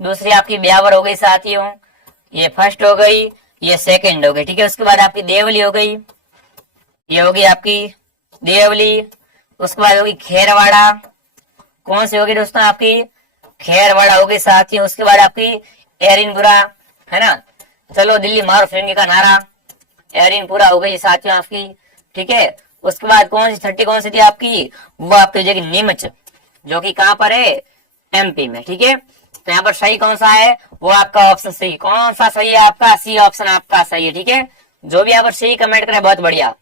दूसरी आपकी ब्यावर हो गई साथियों, ये फर्स्ट हो गई, ये सेकंड हो गई। ठीक है, उसके बाद आपकी देवली हो गई, ये होगी आपकी देवली। उसके बाद होगी खेरवाड़ा, कौन सी होगी दोस्तों आपकी, खेरवाड़ा होगी साथियों। उसके बाद आपकी एरिनपुरा है ना, चलो दिल्ली मारो फिरंगी का नारा, एरिनपुरा हो गई साथियों आपकी। ठीक है, उसके बाद कौन सी 30 कौन सी थी आपकी, वो आपकी हो जाएगी नीमच, जो कि कहां पर है, एमपी में। ठीक है, तो यहाँ पर सही कौन सा है, वो आपका ऑप्शन सी, कौन सा सही है आपका, सी ऑप्शन आपका सही है। ठीक है, जो भी यहाँ पर सही कमेंट करे बहुत बढ़िया।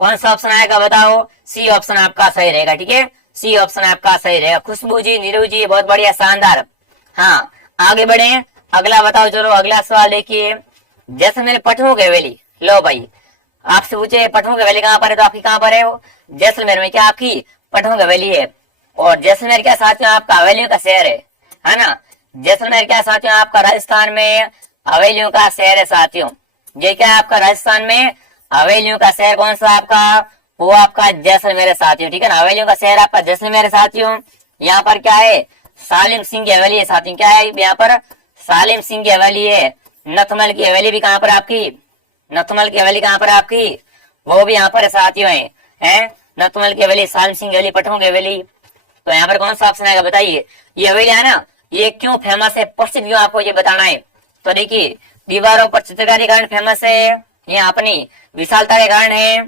कौन सा ऑप्शन आएगा बताओ, सी ऑप्शन आपका सही रहेगा। ठीक है, सी ऑप्शन आपका सही रहेगा। खुशबू जी, नीरू जी, बहुत बढ़िया, शानदार। हाँ, आगे बढ़े, अगला बताओ, चलो अगला सवाल देखिए, जैसलमेर पटमू की हवेली, लो भाई आपसे पूछे पटमू की हवेली कहाँ पर है, तो आपकी कहाँ पर है वो, जैसलमेर में क्या आपकी पटमू की हवेली है। और जैसलमेर क्या साथियों आपका हवेलियों का शहर है ना, जैसलमेर क्या साथियों आपका राजस्थान में हवेलियों का शहर है साथियों। ये क्या है आपका राजस्थान में हवेलियों का शहर, कौन सा आपका, वो आपका जैसलमेर है साथियों। ठीक है ना, हवेलियों का शहर आपका जैसलमेर है साथियों। यहाँ पर क्या है, सालिम सिंह की हवेली है साथियों, क्या है यहाँ पर, सालिम सिंह की हवेली है। नथमल की हवेली भी कहाँ पर आपकी, नथमल की हवेली कहाँ पर आपकी, वो भी यहाँ पर साथियों है, नथमल की हवेली, सालिम सिंह की हवेली, पटमू की हवेली। तो यहाँ पर कौन सा ऑप्शन आएगा बताइए। ये हवेली है ना, ये क्यों फेमस है, प्रसिद्ध क्यों, आपको ये बताना है। तो देखिए, दीवारों पर चित्रकारी कारण फेमस है, यहाँ अपनी विशालता के कारण है,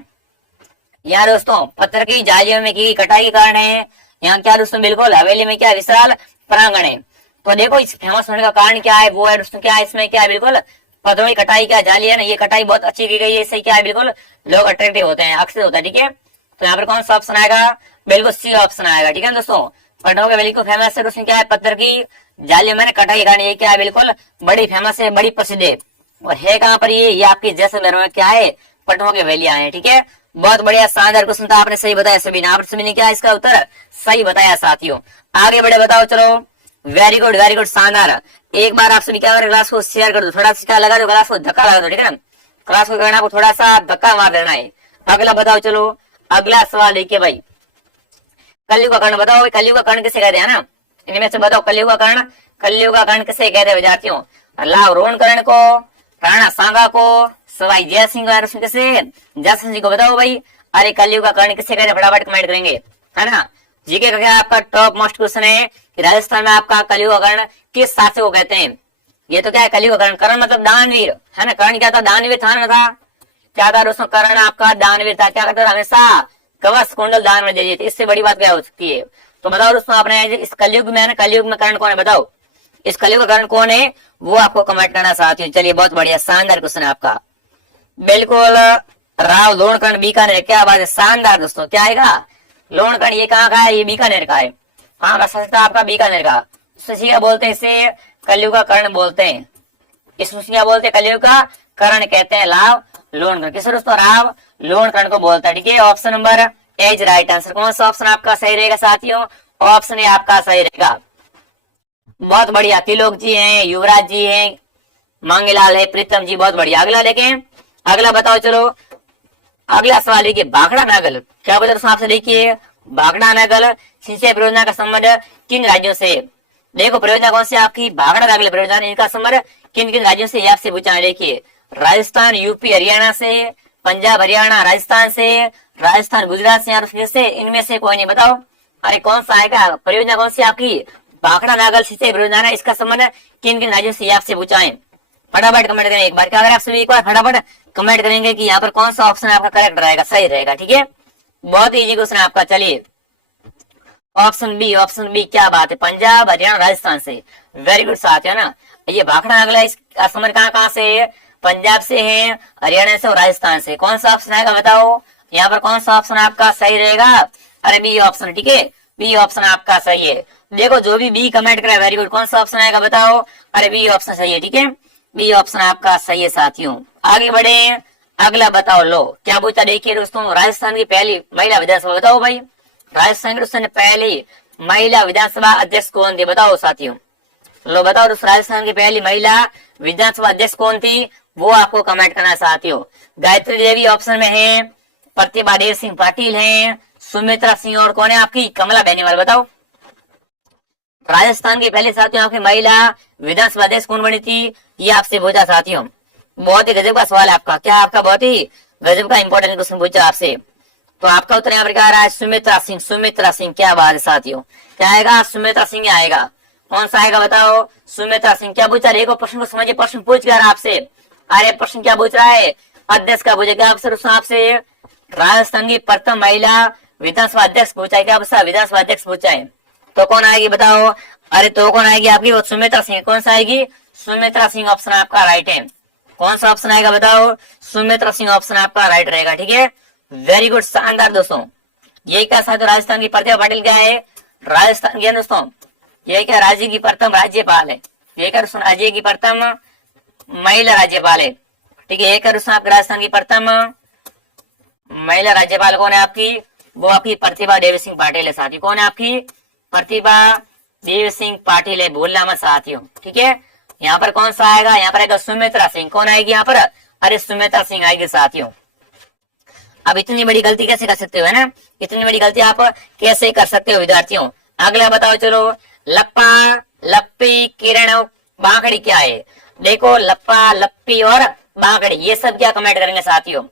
यहाँ दोस्तों पत्थर की जालियों में की कटाई के कारण है, यहाँ क्या दोस्तों बिल्कुल हवेली में क्या विशाल प्रांगण है। तो देखो इस फेमस होने का कारण क्या है, वो है दोस्तों क्या है, इसमें क्या है बिल्कुल पत्थरों की कटाई, क्या जाली है ना, ये कटाई बहुत अच्छी की गई है, इससे क्या है बिल्कुल लोग अट्रैक्टिव होते हैं, आकर्षित होता है। ठीक है, तो यहाँ पर कौन सा ऑप्शन आएगा, बिल्कुल सी ऑप्शन आएगा। ठीक है दोस्तों, पटना की हवेली को फेमस है, उसमें क्या है पत्थर की जाली में कटाई कारण, ये क्या है बिल्कुल बड़ी फेमस है, बड़ी प्रसिद्ध है। और है कहाँ पर ये आपकी जैसलमेर में क्या है, पटनों के वैली आए हैं। ठीक है, बहुत बढ़िया, शानदार क्वेश्चन था, आपने सही बताया सभी ने, आप सभी ने क्या इसका उत्तर सही बताया साथियों। आगे बढ़े, बताओ चलो, वेरी गुड वेरी गुड, शानदार। एक बार आप सभी क्या करें, क्लास को शेयर कर दो, थोड़ा सा क्या लगा दो, क्लास को धक्का लगा दो, ठीक है ना, क्लास को करना, आपको थोड़ा सा धक्का मार देना है। अगला बताओ चलो, अगला सवाल देखिए भाई, कलयुग का कर्ण बताओ भाई, कलयुग का कर्ण किसे कहते हैं ना, इनमें से बताओ कलयुग का कर्ण, कलयुग का कर्ण किसे कहते हैं विद्यार्थियों, लाभ रोहन कर्ण को, राणा सांगा को, सवाई जय सिंह किसे, जयसिंह जी को बताओ भाई। अरे कलयुग का कर्ण किसे कहते हैं, फटाफट कमेंट करेंगे, है ना। जीके का क्या आपका टॉप मोस्ट क्वेश्चन है कि राजस्थान में आपका कलयुग का कर्ण किस शासक को कहते हैं। ये तो क्या है, कलयुग का कर्ण, कर्ण मतलब दानवीर, है ना, कर्ण क्या था, दानवीर था ना, था क्या था दोस्तों, कर्ण आपका दानवीर था, क्या करता था हमेशा कवच कुंडल दान में दे दिए थे, इससे बड़ी बात क्या हो सकती है। तो बताओ दोस्तों, आपने इस कलयुग में है ना, कलयुग में कर्ण कौन है बताओ, इस कलयुग का कर्ण कौन है वो आपको कमेंट करना चाहती हूँ। चलिए बहुत बढ़िया, शानदार क्वेश्चन है आपका, बिल्कुल राव लोणकर्ण बीकानेर, क्या बात है, शानदार दोस्तों, क्या आएगा लोणकर्ण, ये कहाँ का है, ये बीकानेर का है, हाँ रास्ता आपका बीकानेर का, क्या बोलते हैं इसे, कलयुग का कर्ण बोलते हैं, इसमें क्या बोलते हैं, कलयुग का कर्ण कहते हैं लाभ लोणकर्ण, किसे दोस्तों, राव लोणकर्ण को बोलता है। ठीक है, option number as right answer, कौन सा ऑप्शन आपका सही रहेगा साथियों, ऑप्शन ए आपका सही रहेगा। बहुत बढ़िया, तिलोक जी हैं, युवराज जी हैं, मांगेलाल है, प्रीतम जी, बहुत बढ़िया। अगला देखें, अगला बताओ चलो, अगला सवाल देखिए, भाखड़ा नागल, क्या बता दोस्तों आपसे, देखिए भाखड़ा नागल सिंचाई परियोजना का संबंध किन राज्यों से, देखो परियोजना कौन सी आपकी, भाखड़ा नागल परियोजना, इनका संबंध किन किन राज्यों से आपसे पूछा है। देखिए राजस्थान, यूपी, हरियाणा से, पंजाब, हरियाणा, राजस्थान से, राजस्थान, गुजरात से, और से इनमें से कोई नहीं, बताओ। अरे कौन सा आएगा, परियोजना कौन सी आपकी, भाखड़ा नागल सिंचाई परियोजना, इसका संबंध किन किन राज्यों से आपसे पूछा है। फटाफट कमेंट करें एक बार, क्या अगर आप सभी एक बार फटाफट कमेंट करेंगे कि यहाँ पर कौन सा ऑप्शन आपका करेक्ट रहेगा, सही रहेगा। ठीक है, बहुत इजी क्वेश्चन है आपका। चलिए ऑप्शन बी, ऑप्शन बी, क्या बात है, पंजाब, हरियाणा, राजस्थान से, वेरी गुड साथियों ना। ये भाखड़ा नागल इसका संबंध कहाँ से है, पंजाब से है, हरियाणा से और राजस्थान से, कौन सा ऑप्शन आएगा बताओ, यहाँ पर कौन सा ऑप्शन आपका सही रहेगा, अरे बी ऑप्शन, ठीक है, बी ऑप्शन आपका सही है। देखो जो भी बी कमेंट करे वेरी गुड, कौन सा ऑप्शन आएगा बताओ, अरे बी ऑप्शन सही है। ठीक है, बी ऑप्शन आपका सही है साथियों। आगे बढ़े, अगला बताओ, लो क्या पूछा, देखिए दोस्तों, राजस्थान की पहली महिला विधानसभा बताओ भाई, राजस्थान की पहली महिला विधानसभा अध्यक्ष कौन थी, बताओ साथियों, लो बताओ दोस्तों, राजस्थान की पहली महिला विधानसभा अध्यक्ष कौन थी, वो आपको कमेंट करना चाहती हो। गायत्री देवी ऑप्शन में है, प्रतिभा देव सिंह पाटिल है, सुमित्रा सिंह, और कौन है आपकी कमला बेनीवाल, बताओ। राजस्थान के पहले साथियों आपकी महिला विधानसभा अध्यक्ष कौन बनी थी, ये आपसे पूछा साथियों। बहुत ही गजब का सवाल है आपका, क्या आपका बहुत ही गजब का इंपॉर्टेंट क्वेश्चन पूछा आपसे। तो आपका उत्तर यहाँ पर क्या आ रहा है, सुमित्रा सिंह, सुमित्रा सिंह, क्या बात है साथियों, क्या आएगा, सुमित्रा सिंह आएगा, कौन सा आएगा बताओ, सुमित्रा सिंह। क्या पूछा, देखो प्रश्न को समझिए, प्रश्न पूछ गया आपसे, अरे प्रश्न क्या पूछ रहा है, अध्यक्ष का पूछा, क्या आपसे राजस्थान की प्रथम महिला विधानसभा अध्यक्ष पूछा है, क्या पूछा, विधानसभा अध्यक्ष पूछा है, तो कौन आएगी बताओ, अरे तो कौन आएगी आपकी, वो सुमित्रा सिंह, कौन सा आएगी, सुमित्रा सिंह ऑप्शन आपका राइट है, कौन सा ऑप्शन आएगा बताओ, सुमित्रा सिंह ऑप्शन आपका राइट रहेगा। ठीक है, वेरी गुड, शानदार दोस्तों। ये क्या साथ राजस्थान की प्रतिभा पाटिल क्या है, राजस्थान की दोस्तों, ये क्या राज्य की प्रथम राज्यपाल है, ये क्या दोस्तों राज्य की प्रथम महिला राज्यपाल है। ठीक है, एक राजस्थान की प्रथम महिला राज्यपाल कौन है आपकी, वो आपकी प्रतिभा देव सिंह पाटिल है साथी, कौन है आपकी, प्रतिभा देव सिंह पाटिल है, भूलना मत साथियों। ठीक है, यहाँ पर कौन सा आएगा, यहाँ पर आएगा सुमित्रा सिंह, कौन आएगी यहाँ पर, अरे सुमित्रा सिंह आएगी साथियों। अब इतनी बड़ी गलती कैसे कर सकते हो, है ना, इतनी बड़ी गलती आप कैसे कर सकते हो विद्यार्थियों। अगला बताओ चलो, लप्पा, लप्पी, किरण, बांकड़ी क्या है, देखो लप्पा, लप्पी और बांकड़ी, ये सब क्या कमेंट करेंगे साथियों,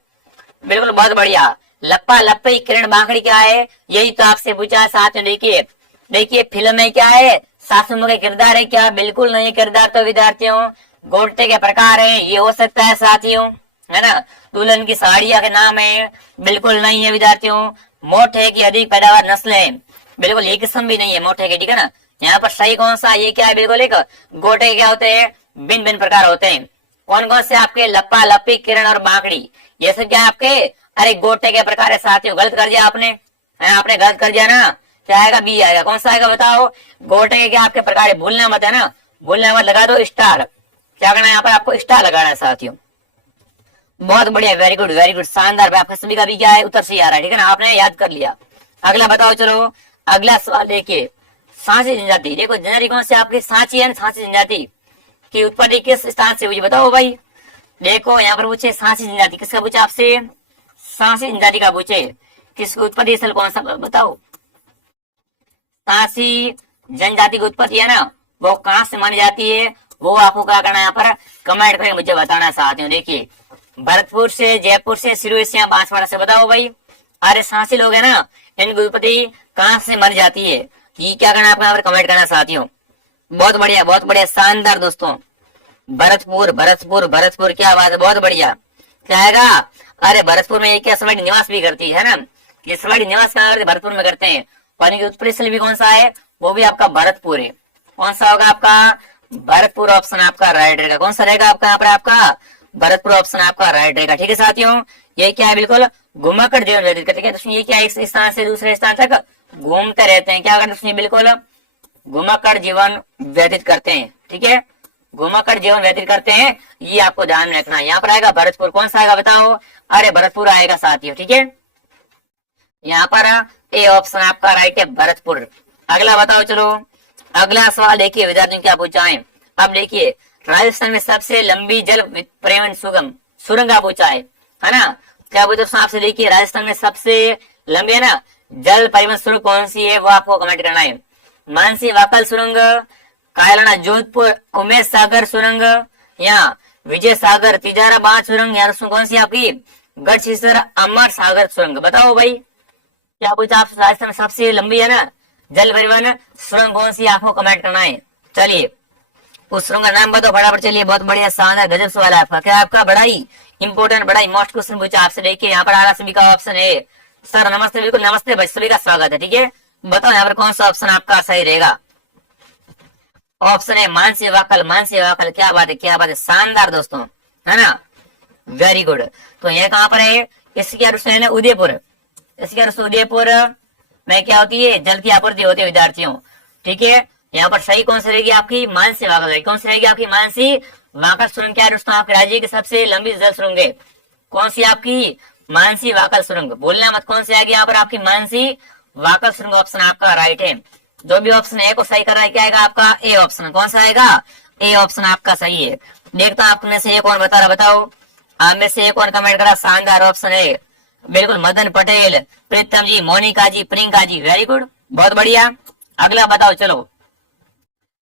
बिल्कुल बहुत बढ़िया। लप्पा, लप्पी, किरण, बांकड़ी क्या है, यही तो आपसे पूछा है साथियों। देखिए देखिए फिल्म में क्या है, सासू के किरदार है क्या, बिल्कुल नहीं, किरदार तो विद्यार्थियों गोटे के प्रकार है, ये हो सकता है साथियों, है ना। दुल्हन की साड़ियां के नाम है, बिल्कुल नहीं है विद्यार्थियों। मोठे की अधिक पैदावार नस्ल है, बिल्कुल ये किस्म भी नहीं है मोठे की, ठीक है ना। यहाँ पर सही कौन सा, ये क्या है, बिल्कुल एक गोटे क्या होते हैं, भिन्न भिन्न प्रकार होते हैं। कौन कौन से आपके, लप्पा, लप्पी, किरण और बांकड़ी, ये सब क्या है आपके, अरे गोटे के प्रकार है साथियों। गलत कर दिया आपने, आपने गलत कर दिया ना, क्या आएगा, बी आएगा। कौन सा आएगा बताओ, गोटे के क्या आपके प्रकार है, भूलना मत, है ना, भूलना मत, लगा दो स्टार। क्या करना है यहाँ पर आपको स्टार लगाना है साथियों। बहुत बढ़िया, वेरी गुड वेरी गुड, शानदार। आपका सभी का भी क्या है उत्तर सही आ रहा है, ठीक है ना, आपने याद कर लिया। अगला बताओ चलो, अगला सवाल देखिए, सांची जनजाति। देखो जनजाति कौन से आपकी सांची है, सांची जनजाति की उत्पत्ति किस स्थान से हुई बताओ भाई। देखो यहाँ पर पूछे सांची जनजाति, किसका पूछा आपसे, सांची जनजाति का पूछे, किसकी उत्पत्ति स्थल कौन सा बताओ। सांची जनजाति की उत्पत्ति है ना, वो कहां से मानी जाती है, वो आपको क्या करना है यहाँ पर कमेंट करके मुझे बताना चाहते हो। देखिए भरतपुर से, जयपुर से, सिरोही से, बांसवाड़ा से, बताओ भाई। अरे सांची लोग है ना, इनकी उत्पत्ति कहां से मानी जाती है, ये क्या करना है आपको यहाँ पर कमेंट करना चाहती हूँ। बहुत बढ़िया, शानदार दोस्तों। भरतपुर भरतपुर भरतपुर, क्या बात है, बहुत बढ़िया। क्या आएगा, अरे भरतपुर में एक क्या सवारी निवास भी करती है ना, ये सवारी निवास कहाँ करते, भरतपुर में करते हैं। और इनकी उत्पत्ति स्थल भी कौन सा है, वो भी आपका भरतपुर है। कौन सा होगा आपका, भरतपुर ऑप्शन आपका राइट रहेगा। कौन सा रहेगा आपका यहाँ पर, आपका भरतपुर ऑप्शन आपका राइट रहेगा, ठीक है साथियों। ये क्या है, बिल्कुल घुमाकर जीवन व्यतीत करते हैं। तो ये क्या, एक स्थान से दूसरे स्थान तक घूमते रहते हैं, क्या करते हैं, बिल्कुल घुमाकर जीवन व्यतीत करते हैं, ठीक है, घुमाकर जीवन व्यतीत करते हैं, ये आपको ध्यान में रखना है। यहाँ पर आएगा भरतपुर, कौन सा आएगा बताओ, अरे भरतपुर आएगा साथियों, ठीक है। यहाँ पर ए ऑप्शन आपका राइट है, भरतपुर। अगला बताओ चलो, अगला सवाल देखिए विद्यार्थियों क्या पूछा है। अब देखिए राजस्थान में सबसे लंबी जल परिवहन सुरंग पूछा है ना, क्या पूछा आपसे। देखिए राजस्थान में सबसे लंबी है ना जल परिवहन सुरंग कौन सी है, वो आपको कमेंट करना है। मानसी वाकल सुरंग, कायलाना जोधपुर उमेश सागर सुरंग, या विजय सागर तिजारा बांध सुरंग, या कौन सी आपकी गढ़सीसर अमर सागर सुरंग, बताओ भाई। क्या पूछा आप, राजस्थान में सबसे लंबी है ना जल परिवहन सुरंग कौन सी, आपको कमेंट करना है। चलिए उस सुरंग का नाम बताओ फटाफट। चलिए बहुत बढ़िया, शानदार, गजब सवाल है आपका। क्या आपका बड़ा ही इंपोर्टेंट, बड़ा ही मोस्ट क्वेश्चन पूछा आपसे। देखिए यहाँ पर आ रहा सभी का ऑप्शन है। सर नमस्ते, बिल्कुल नमस्ते भाई, सभी का स्वागत है, ठीक है। बताओ यहाँ पर कौन सा ऑप्शन आपका सही रहेगा। ऑप्शन है मानसी वाकल, मानसी वाकल, क्या बात है, क्या बात है, शानदार दोस्तों, है ना, वेरी गुड। तो यह कहाँ पर है, इसकी अनुसार है ना उदयपुर, इसके अनुसार उदयपुर में क्या होती है, जल की आपूर्ति होती है विद्यार्थियों, ठीक है। यहाँ पर सही कौन सी रहेगी आपकी, मानसी वाकल, कौन सी रहेगी आपकी मानसी वाकल सुरंग। क्या दोस्तों, आपके राज्य की सबसे लंबी जल सुरंग है, कौन सी आपकी मानसी वाकल सुरंग, बोलना मत, कौन सी आएगी यहाँ पर आपकी मानसी वाकल सुरंग, ऑप्शन आपका राइट है। जो भी ऑप्शन ए को सही कर रहा है, क्या आएगा आपका ए ऑप्शन, कौन सा आएगा, ए ऑप्शन आपका सही है। देखता हूं आप में से एक और बता रहा, बताओ आप में से एक और कमेंट करा, शानदार ऑप्शन है, बिल्कुल मदन पटेल, प्रीतम जी, मोनिका जी, प्रियंका जी, वेरी गुड, बहुत बढ़िया। अगला बताओ चलो।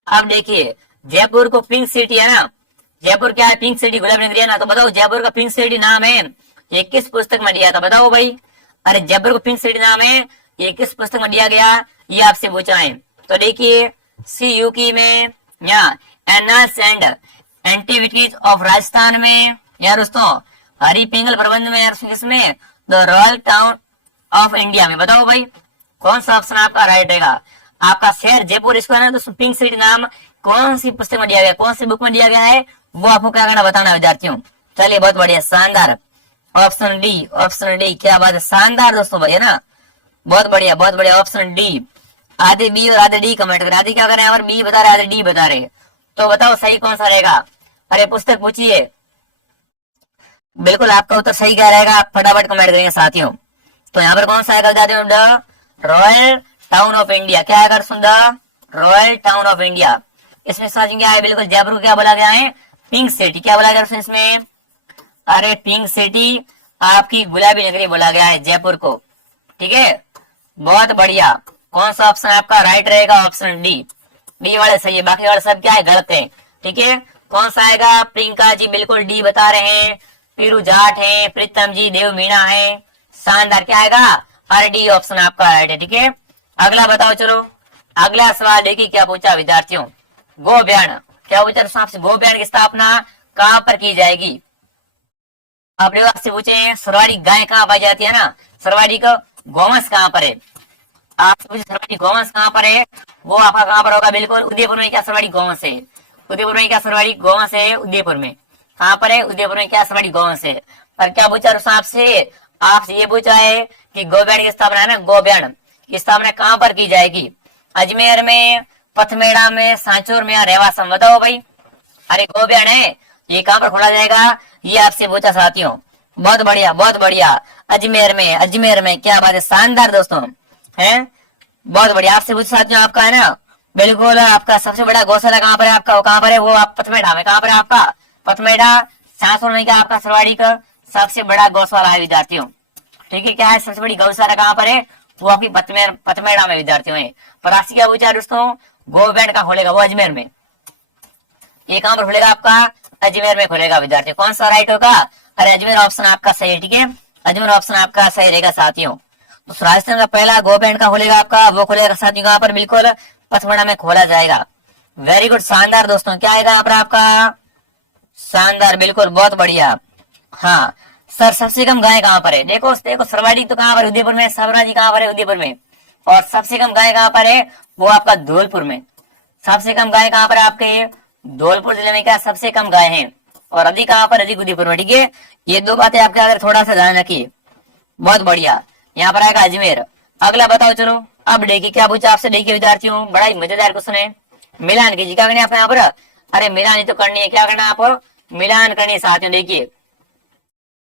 अब देखिए जयपुर को पिंक सिटी है ना, जयपुर क्या है, पिंक सिटी, गुलाबी नगरी है ना, तो बताओ जयपुर का पिंक सिटी नाम है, ये किस पुस्तक में दिया था, बताओ भाई। अरे जयपुर को पिंक सिटी नाम है, ये किस पुस्तक में दिया गया, ये आपसे पूछा है। तो देखिए सी यूकी में, या annuls and activities of Rajasthan में, या दोस्तों हरि पिंगल प्रबंध में, इसमें the royal town of India में, बताओ भाई कौन सा ऑप्शन आपका राइट रहेगा। आपका शहर जयपुर, इसको है ना दोस्तों पिंक सिटी नाम कौन सी पुस्तक में दिया गया, कौन सी बुक में दिया गया है, वो आपको क्या करना बताना विद्यार्थियों। चलिए बहुत बढ़िया, शानदार, ऑप्शन डी, ऑप्शन डी, क्या बात है, शानदार दोस्तों भाई, है ना, बहुत बढ़िया बहुत बढ़िया, ऑप्शन डी। आधे बी और आधे डी कमेंट करें, आधे क्या करें यहाँ पर बी बता रहे, आधे डी बता रहे, तो बताओ सही कौन सा रहेगा। अरे पुस्तक पूछिए, बिल्कुल आपका उत्तर सही क्या रहेगा, आप फटाफट कमेंट करेंगे साथियों। तो यहाँ पर कौन सा आएगा बताते हो, the royal town of India, क्या आएगा the royal town of India. इसमें समझ क्या है, बिल्कुल जयपुर को क्या बोला गया है, पिंक सिटी, क्या बोला गया इसमें, अरे पिंक सिटी आपकी गुलाबी नगरी बोला गया है जयपुर को, ठीक है, बहुत बढ़िया। कौन सा ऑप्शन आपका राइट रहेगा, ऑप्शन डी, डी वाले सही है, बाकी वाले सब क्या है गलत है, ठीक है। कौन सा आएगा, प्रियंका जी बिल्कुल डी बता रहे हैं, पीरू जाट है, प्रीतम जी, देव मीणा है, शानदार, क्या आएगा, आर डी ऑप्शन आपका राइट है, ठीक है। अगला बताओ चलो, अगला सवाल देखिए क्या पूछा विद्यार्थियों, गोब्याण, क्या पूछा आपसे, गोब्याण की स्थापना कहाँ पर की जाएगी। आपने आपसे पूछे सरवाड़ी गाय कहाँ पाई जाती है ना, सरवाड़ी का गोवंश कहाँ पर है, आपसे पूछे सरवाड़ी गोवंश कहाँ पर है, वो आपका कहाँ पर होगा, बिल्कुल उदयपुर में क्या सरवाड़ी गोवंश है, उदयपुर में क्या सरवाड़ी गोवंश है, उदयपुर में कहाँ पर है, उदयपुर में क्या सरवाड़ी गोवंश है। पर क्या पूछा आपसे, आपसे ये पूछा है कि गोब्याण की स्थापना है ना, गोब्याण की स्थापना कहाँ पर की जाएगी, अजमेर में, पथमेड़ा में, सांचौर में, या रेवासा में, बताओ भाई। अरे गोबैंड है, ये कहाँ पर खोला जाएगा, ये आपसे पूछा साथियों। बहुत बढ़िया बहुत बढ़िया। अजमेर में, अजमेर में, क्या बात है, शानदार दोस्तों है। बहुत बढ़िया, आपसे पूछा साथियों, आपका है ना बिल्कुल, आपका सबसे बड़ा गौशाला कहाँ पर है आपका, वो कहाँ पर है, वो आप पथमेड़ा में, कहाँ पर है आपका पथमेड़ा, सांसोर में, क्या आपका सरवाड़ी का सबसे बड़ा गौशाला है विद्यार्थियों। ठीक है, क्या है सबसे बड़ी गौशाला कहाँ पर है, वो आपकी पथमेड़ा में विद्यार्थियों है। पर राशि क्या पूछा दोस्तों, गोबैंड का खोलेगा वो अजमेर में। ये कहाँ पर खुलेगा आपका, अजमेर में खुलेगा विद्यार्थी। कौन सा राइट होगा, अरे अजमेर ऑप्शन आपका सही है। ठीक है, अजमेर ऑप्शन आपका सही रहेगा साथियों। तो राजस्थान का पहला गोबैंड का खुलेगा आपका, वो खुलेगा साथियों कहाँ पर, बिल्कुल पथमड़ा में खोला जाएगा। वेरी गुड, शानदार दोस्तों। क्या आएगा यहाँ पर आपका, शानदार, बिल्कुल बहुत बढ़िया। हाँ सर, सबसे कम गाय कहाँ पर है, देखो देखो, सरवाड़ी तो कहाँ पर, उदयपुर में, सबराजी कहाँ पर है, उदयपुर में। और सबसे कम गाय कहाँ पर है, वो आपका धौलपुर में। सबसे कम गाय कहाँ पर है आपके, धौलपुर जिले में क्या सबसे कम गाय हैं। और अधिक कहाँ पर, अधिक उदयपुर में। ठीक है, ये दो बातें आपके अगर थोड़ा सा ध्यान रखिए। बहुत बढ़िया, यहाँ पर आएगा अजमेर। अगला बताओ चलो, अब देखिए क्या पूछा आपसे, देखिए विद्यार्थियों, बड़ा ही मजेदार क्वेश्चन है। मिलान कीजिए, क्या करना है आपको यहाँ पर, अरे मिलान ही तो करनी है, क्या करना है आपको, मिलान करनी है साथियों। देखिए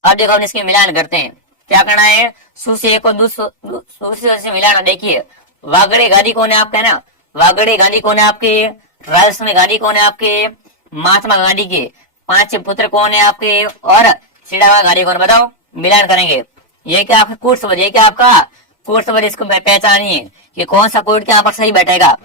अब देखो, इसके मिलान करते हैं, क्या करना है, सु से एक और दूसरे से मिलाना। देखिए वागड़े गांधी कौन है आपका, है ना, वागड़े गांधी कौन है आपके, राजस्थान गांधी कौन है आपके, महात्मा गांधी के 5 पुत्र कौन है आपके, और सिडावा गांधी कौन, बताओ मिलान करेंगे। ये क्या आपका कोट शब्द, ये क्या आपका कोट शब्द, इसको पहचानिए कि कौन सा कोट यहाँ पर सही बैठेगा।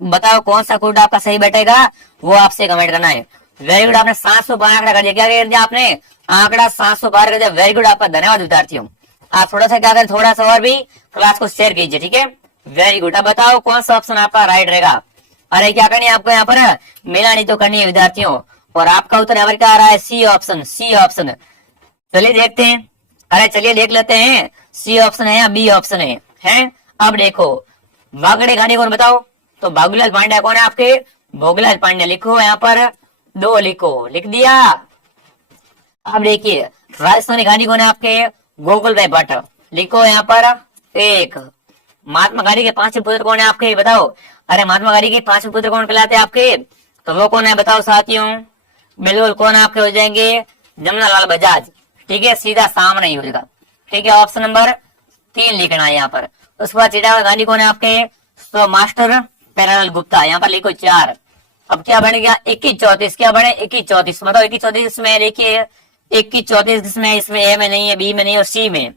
बताओ कौन सा कोट आपका सही बैठेगा, वो आपसे कमेंट करना है। वेरी गुड, आपने 712 आंकड़ा कर दिया, क्या कर दिया आपने, आंकड़ा 712 कर दिया। वेरी गुड, आपका धन्यवाद विद्यार्थियों। आप थोड़ा सा क्या करें, थोड़ा सा और भी क्लास को शेयर कीजिए। ठीक है, वेरी गुड। अब बताओ कौन सा ऑप्शन आपका राइट रहेगा। अरे क्या करनी है आपको यहाँ पर, मिलानी तो करनी है विद्यार्थियों। और आपका उत्तर यहाँ पर क्या आ रहा है, सी ऑप्शन, सी ऑप्शन। चलिए देखते हैं, अरे चलिए देख लेते हैं, सी ऑप्शन है या बी ऑप्शन है। अब देखो वागड़े गांधी कौन, बताओ, तो बाबूलाल पांड्या कौन है आपके, भोगलाल पांड्या। लिखो यहाँ पर 2 लिखो, लिख दिया। अब देखिए राजस्थानी गांधी कौन है आपके, गोकुल भाई भट्ट। लिखो यहाँ पर 1। महात्मा गांधी के 5 पुत्र कौन है आपके, बताओ, अरे महात्मा गांधी के 5 पुत्र कौन कहलाते हैं आपके, तो वो कौन है बताओ साथियों, बिल्कुल कौन आपके हो जाएंगे, जमनालाल बजाज। ठीक है, सीधा सामने ही हो जाएगा। ठीक है, ऑप्शन नंबर 3 लिखना है यहाँ पर। उसके बाद चिड़ावा गांधी कौन है आपके, तो मास्टर प्यारेलाल गुप्ता। यहाँ पर लिखो 4। अब क्या बन गया, 21-34, क्या बने 21-34, बताओ 21-34 में देखिए, 21-34 किसमें, इसमें ए में नहीं है, बी में नहीं और सी में।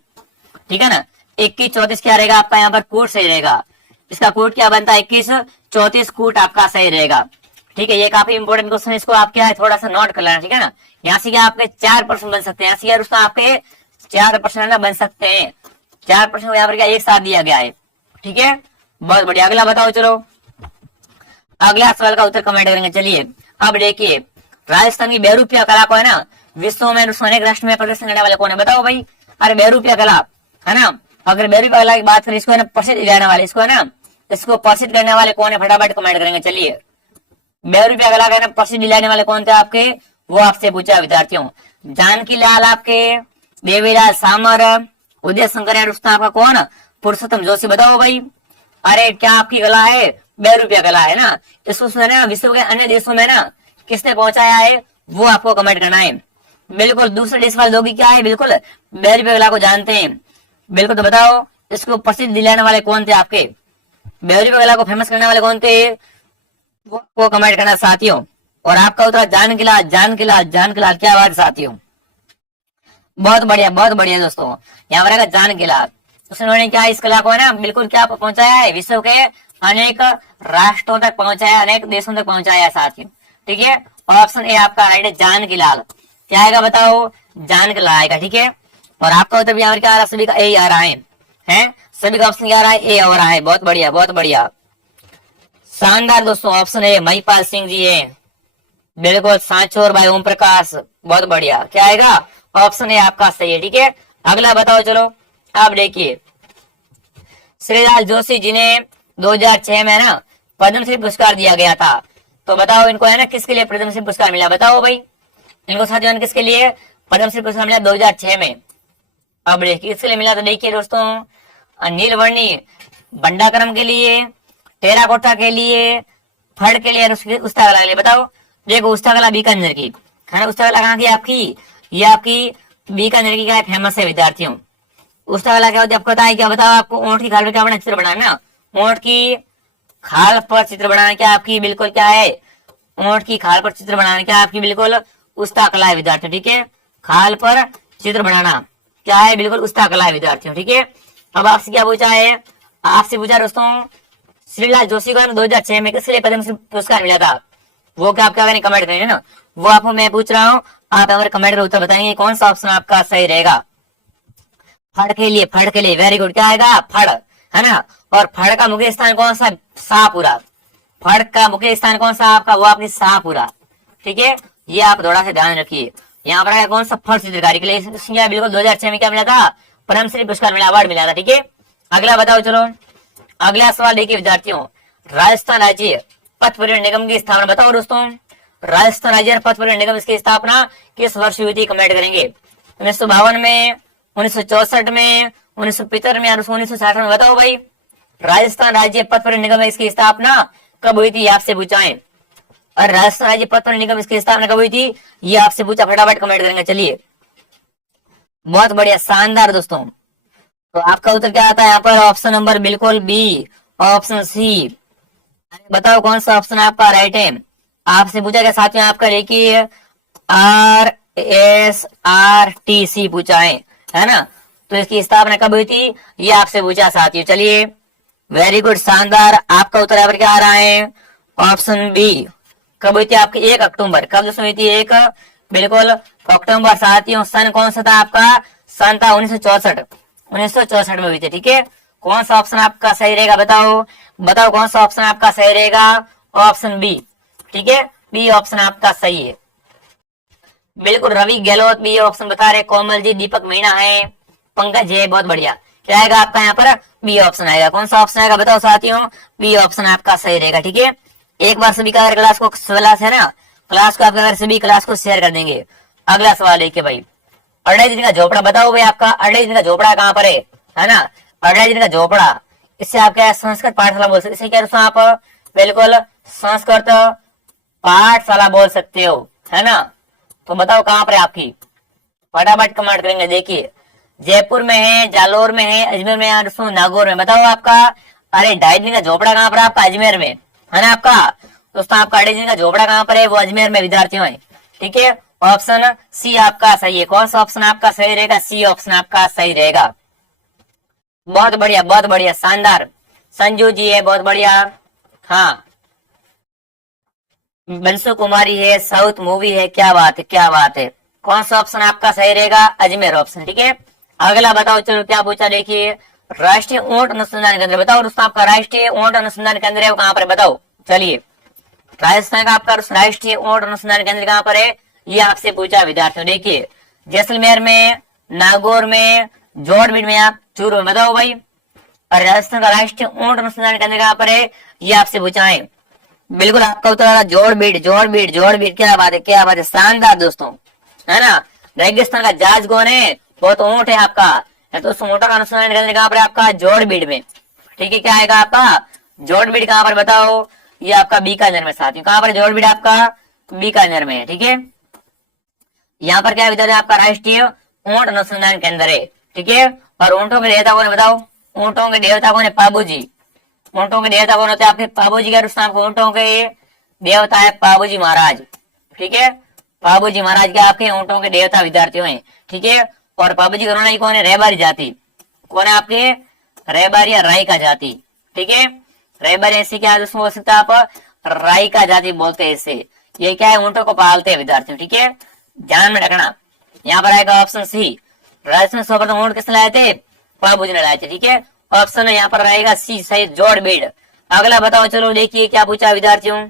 ठीक है ना, 21-34 क्या रहेगा आपका यहाँ पर, कोट सही रहेगा। इसका कोट क्या बनता है, 21-34 कोट आपका सही रहेगा। ठीक है, ये काफी इंपोर्टेंट क्वेश्चन, इसको आप क्या है थोड़ा सा नोट कर लेना। ठीक है ना, यहाँ से क्या आपके 4% बन सकते हैं, यहाँ से क्या आपके 4% बन सकते हैं। 4% यहाँ पर क्या एक साथ दिया गया है। ठीक है, बहुत बढ़िया। अगला बताओ चलो, अगला सवाल का उत्तर कमेंट करेंगे। चलिए अब देखिए, राजस्थान की बेरूपिया कला को है ना, विश्व में अनेक राष्ट्र में प्रदर्शन करने वाले कौन है, बताओ भाई। अरे बेरूपिया कला है ना, अगर बेरूपिया कला की बात करें, इसको है ना प्रसिद्ध दिलाने वाले, इसको है ना, इसको प्रसिद्ध करने वाले कौन है, फटाफट कमेंट करेंगे। चलिए बेरूपिया कला का प्रसिद्ध दिलाने वाले कौन थे आपके, वो आपसे पूछा विद्यार्थियों। जानकी लाल आपके, देवीलाल सामर, उदय शंकर रुस्तम आपका कौन, पुरुषोत्तम जोशी। बताओ भाई, अरे क्या आपकी कला है, बेरूपिया कला है ना, इसको ना विश्व के अन्य देशों में ना किसने पहुंचाया है, वो आपको कमेंट करना है। बिल्कुल दूसरे देश वाले लोग क्या है, बिल्कुल बेरूपिया कला को जानते हैं, बिल्कुल। तो बताओ इसको प्रसिद्ध दिलाने वाले कौन थे आपके, बेरूपिया कला को फेमस करने वाले कौन थे, वो कमेंट करना साथियों। और आपका उत्तर जानकीलाल, जानकीलाल, जानकीलाल। क्या बात साथियों, बहुत बढ़िया बहुत बढ़िया दोस्तों। यहाँ पर जानकीलाल, उसने क्या इस कला को है ना बिल्कुल क्या पहुंचाया है, विश्व के अनेक राष्ट्रों तक पहुंचाया, अनेक देशों तक पहुंचाया है साथियों। ठीक है, ऑप्शन ए आपका राइट है, जानकीलाल। क्या आएगा बताओ, जानकीलाल आएगा। ठीक है, और आपका उत्तर भी यहाँ क्या आ रहा है, सभी का ए आ रहा है, सभी का ऑप्शन क्या आ रहा है, ए आ रहा है। बहुत बढ़िया बहुत बढ़िया, शानदार दोस्तों। ऑप्शन ए महिपाल सिंह जी है, बिल्कुल। सांचौर भाई ओम प्रकाश, बहुत बढ़िया। क्या आएगा, ऑप्शन ए आपका सही है। ठीक है, अगला बताओ चलो। आप देखिए श्रीलाल जोशी जिन्हें 2006 में ना पद्मश्री पुरस्कार दिया गया था, तो बताओ इनको है ना किसके लिए पद्मश्री पुरस्कार मिला, बताओ भाई इनको साथियों किसके लिए पद्मश्री पुरस्कार मिला 2006 में। अब देखिए किसके लिए मिला, तो देखिए दोस्तों, नीलवर्णी भंडारकरम के लिए, टेराकोटा के लिए, फड़ के लिए, उस के लिए। बताओ देखो उस्ताकला बीकानेर की है ना, उस्ताकला कहाँ की आपकी, ये आपकी बीकानेर की क्या है, फेमस है विद्यार्थियों। उस्ताकला क्या होती है आपको पता है क्या, बताओ आपको ऊँट की खाल पर क्या बनाना, चित्र बनाना ना, ऊँट की खाल पर चित्र बनाना क्या आपकी बिल्कुल क्या है, ऊँट की खाल पर चित्र बनाना क्या आपकी बिल्कुल उस्ताकला है विद्यार्थियों, ठीक है। खाल पर चित्र बनाना क्या है, बिल्कुल उस्ताकला है विद्यार्थियों, ठीक है। अब आपसे क्या पूछा है, आपसे पूछा दोस्तों श्रीलाल जोशी को 2006 में किस लिए पद्मश्री पुरस्कार मिला था, वो क्या आप क्या करें, कमेंट करेंगे ना, वो आपको मैं पूछ रहा हूँ, आप अगर कमेंट कर उत्तर बताएंगे कौन सा ऑप्शन आपका सही रहेगा। फड़ के लिए, फड़ के लिए, वेरी गुड, क्या आएगा फड़, है ना। और फड़ का मुख्य स्थान कौन सा, शाहपुरा, फड़ का मुख्य स्थान कौन सा आपका, वो आपकी शाहपुरा, ठीक है। ये आप थोड़ा सा ध्यान रखिए। यहाँ पर कौन सा फड़ चित्रकारी के लिए बिल्कुल 2006 में क्या मिला था, पद्मश्री पुरस्कार मिला, अवार्ड मिला था, ठीक है। अगला बताओ चलो, अगला सवाल देखिए विद्यार्थियों, राजस्थान राज्य पथ परिवहन निगम की स्थापना बताओ दोस्तों, राजस्थान राज्य पथ परिवहन निगम इसकी स्थापना किस वर्ष हुई थी, कमेंट करेंगे। 1952 में, 1964 में, 1975 में, 1960 में, बताओ भाई राजस्थान राज्य पथ परिवहन निगम इसकी स्थापना कब हुई थी, आपसे पूछाएं। और राजस्थान राज्य पथ परिवहन निगम इसकी स्थापना कब हुई थी, ये आपसे पूछा, फटाफट कमेंट करेंगे। चलिए बहुत बढ़िया, शानदार दोस्तों। तो आपका उत्तर क्या आता है यहाँ पर, ऑप्शन नंबर बिल्कुल बी, ऑप्शन सी। बताओ कौन सा ऑप्शन आपका राइट है। आपसे पूछा गया साथियों, आपका देखिए RSRTC पूछा है ना, तो इसकी स्थापना कब हुई थी, ये आपसे पूछा साथियों। चलिए वेरी गुड, शानदार, आपका उत्तर यहाँ पर क्या आ रहा है, ऑप्शन बी। कब हुई थी आपकी, 1 अक्टूबर, कब दोस्तों हुई थी, 1 बिल्कुल अक्टूबर साथियों। सन कौन सा था आपका, सन था 1964, 1964 में हुई थी, ठीक है। कौन सा ऑप्शन आपका सही रहेगा, बताओ बताओ कौन सा ऑप्शन आपका सही रहेगा, ऑप्शन बी, ठीक है, बी ऑप्शन आपका सही है बिल्कुल। रवि गहलोत भी ये ऑप्शन बता रहे, कोमल जी, दीपक मीणा है, पंकज है, बहुत बढ़िया। क्या आएगा आपका यहाँ पर, बी ऑप्शन आएगा। कौन सा ऑप्शन आएगा बताओ साथियों, बी ऑप्शन आपका सही रहेगा, ठीक है। एक बार सभी का क्लास को, क्लास है ना, क्लास को आपका सभी क्लास को शेयर कर देंगे। अगला सवाल देखिए भाई, अड़े दिन का झोपड़ा बताओ भाई, आपका अड़े दिन का झोपड़ा कहाँ पर है ना, अड़े दिन का झोपड़ा, इससे आप क्या संस्कृत पाठशाला बोल सकते, इससे क्या दोस्तों आप बिल्कुल संस्कृत पाठशाला बोल सकते हो, है ना। तो बताओ कहाँ पर है आपकी, फटाफट कमेंट करेंगे। देखिए जयपुर में है, जालोर में है, अजमेर में है, दोस्तों नागौर में, बताओ आपका। अरे ढाई दिन का झोपड़ा कहाँ पर है आपका, अजमेर में, है ना आपका दोस्तों। आपका अड़े दिन का झोपड़ा कहाँ पर है, वो अजमेर में विद्यार्थियों है, ठीक है। ऑप्शन सी आपका सही है। कौन सा ऑप्शन आपका सही रहेगा, सी ऑप्शन आपका सही रहेगा। बहुत बढ़िया, शानदार, संजू जी है, बहुत बढ़िया। हाँ बंसु कुमारी है, साउथ मूवी है, क्या बात है, क्या बात है। कौन सा ऑप्शन आपका सही रहेगा, अजमेर ऑप्शन, ठीक है। अगला बताओ चलो क्या पूछा, देखिए राष्ट्रीय ऊंट अनुसंधान केंद्र बताओ दोस्तों, आपका राष्ट्रीय ऊंट अनुसंधान केंद्र है वो कहाँ पर बताओ। चलिए राजस्थान का आपका राष्ट्रीय ऊंट अनुसंधान केंद्र कहाँ पर है, ये आपसे पूछा विद्यार्थियों। देखिए जैसलमेर में, नागौर में, जोड़बीड़ में, आप चूरू में, बताओ भाई। और राजस्थान का राष्ट्रीय ऊंट अनुसंधान केंद्र कहाँ पर है, ये आपसे पूछा है। बिल्कुल आपका उत्तर आ रहा, जोड़बीड़, जोड़बीड़, जोड़बीड़, क्या बात है, क्या बात है, शानदार दोस्तों, है ना। रेगिस्तान का जहाज कौन है, वो तो ऊंट है आपका, तो उस ऊंट का अनुसंधान केंद्र कहाँ पर आपका, जोड़बीड़ में, ठीक है। क्या आएगा आपका, जोड़बीड़ कहाँ पर बताओ, ये आपका बीकानेर में साथियों। कहाँ पर जोड़बीड़ आपका, बीकानेर में है, ठीक है। यहाँ पर क्या विद्यार्थी आपका राष्ट्रीय ऊंट अनुसंधान केंद्र है, ठीक है। और ऊंटों के देवता कौन है बताओ, ऊंटों के देवता कौन है, पाबूजी। ऊंटों के देवता कौन होते हैं आपके, पाबूजी का रुस्तम को, ऊंटों के देवता है पाबूजी महाराज, ठीक है। पाबूजी महाराज के आपके ऊंटों के देवता विद्यार्थियों हैं, ठीक है। और पाबूजी घराना कौन है, रेबारी जाति, कौन है आपके, रेबारी या राय का जाति, ठीक है। रेबारी ऐसे क्या दोस्तों बोल सकते आप, राय का जाति बोलते हैं इसे। ये क्या है, ऊंटों को पालते हैं विद्यार्थियों, ठीक है, ध्यान में रखना। यहाँ पर आएगा ऑप्शन सी, राजस्थान सर्वप्रथम ऊंट किसने लाए थे, पाबूजी ने लाए थे, ठीक है। ऑप्शन है यहाँ पर रहेगा सी सही, जोड़बीड़। अगला बताओ चलो, देखिए क्या पूछा विद्यार्थियों,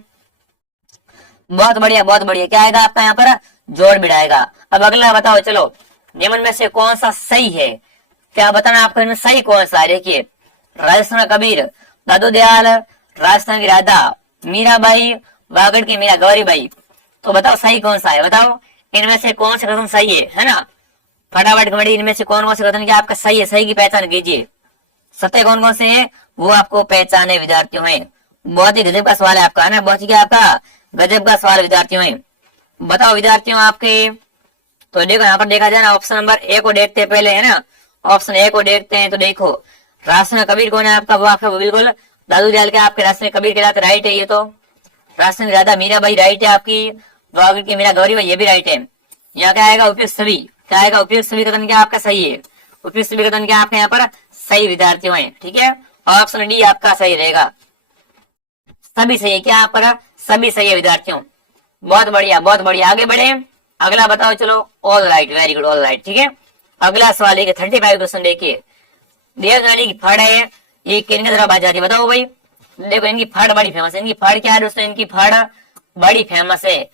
बहुत बढ़िया, क्या आएगा आपका यहाँ पर, जोड़बीड़ आएगा। अब अगला बताओ चलो, निम्न में से कौन सा सही है, क्या बताना आपको इनमें सही कौन सा है। देखिए राजस्थान का कबीर, दादू दयाल, राजस्थान की राधा मीराबाई, वागड़ की मीरा गौरीबाई, तो बताओ सही कौन सा है, बताओ इनमें से कौन सा कथन सही है ना। फटाफट कमेंट, इनमें से कौन सा कथन क्या आपका सही है, सही की पहचान कीजिए। सत्य कौन कौन से हैं वो आपको पहचाने विद्यार्थियों में। बहुत ही गजब का सवाल है आपका, है ना, बहुत ही क्या आपका गजब का सवाल विद्यार्थियों है। बताओ विद्यार्थियों आपके, तो देखो यहाँ पर देखा जाए ना, ऑप्शन नंबर ए को देखते हैं पहले, है ना, ऑप्शन ए को देखते हैं। तो देखो राशन कबीर कौन है आपका, वो आपका बिल्कुल दादू दयाल के आपके राशन कबीर के कहलाते, राइट है ये तो। राशन राधा मीरा भाई राइट है आपकी, वो आगे की मीरा गौरी भाई ये भी राइट है। यहाँ क्या आएगा, उपयुक्त सभी, क्या आएगा, उपयुक्त सभी कथन क्या आपका सही है, उपयुक्त सभी कथन क्या आपके यहाँ पर सही विद्यार्थियों है, ठीक है। ऑप्शन डी आपका सही रहेगा, सभी सही है, क्या यहाँ पर सभी सही है विद्यार्थियों। बहुत बढ़िया बहुत बढ़िया, आगे बढ़े, अगला बताओ चलो। All right, very good, all right, ठीक है। अगला सवाल देखिए 35 क्वेश्चन देखिए। देवनानी की फड़ है, ये किनके द्वारा बात जाती है, बताओ भाई। देखो इनकी फड़ बड़ी फेमस है, इनकी फड़ क्या है दोस्तों, इनकी फड़ बड़ी फेमस है।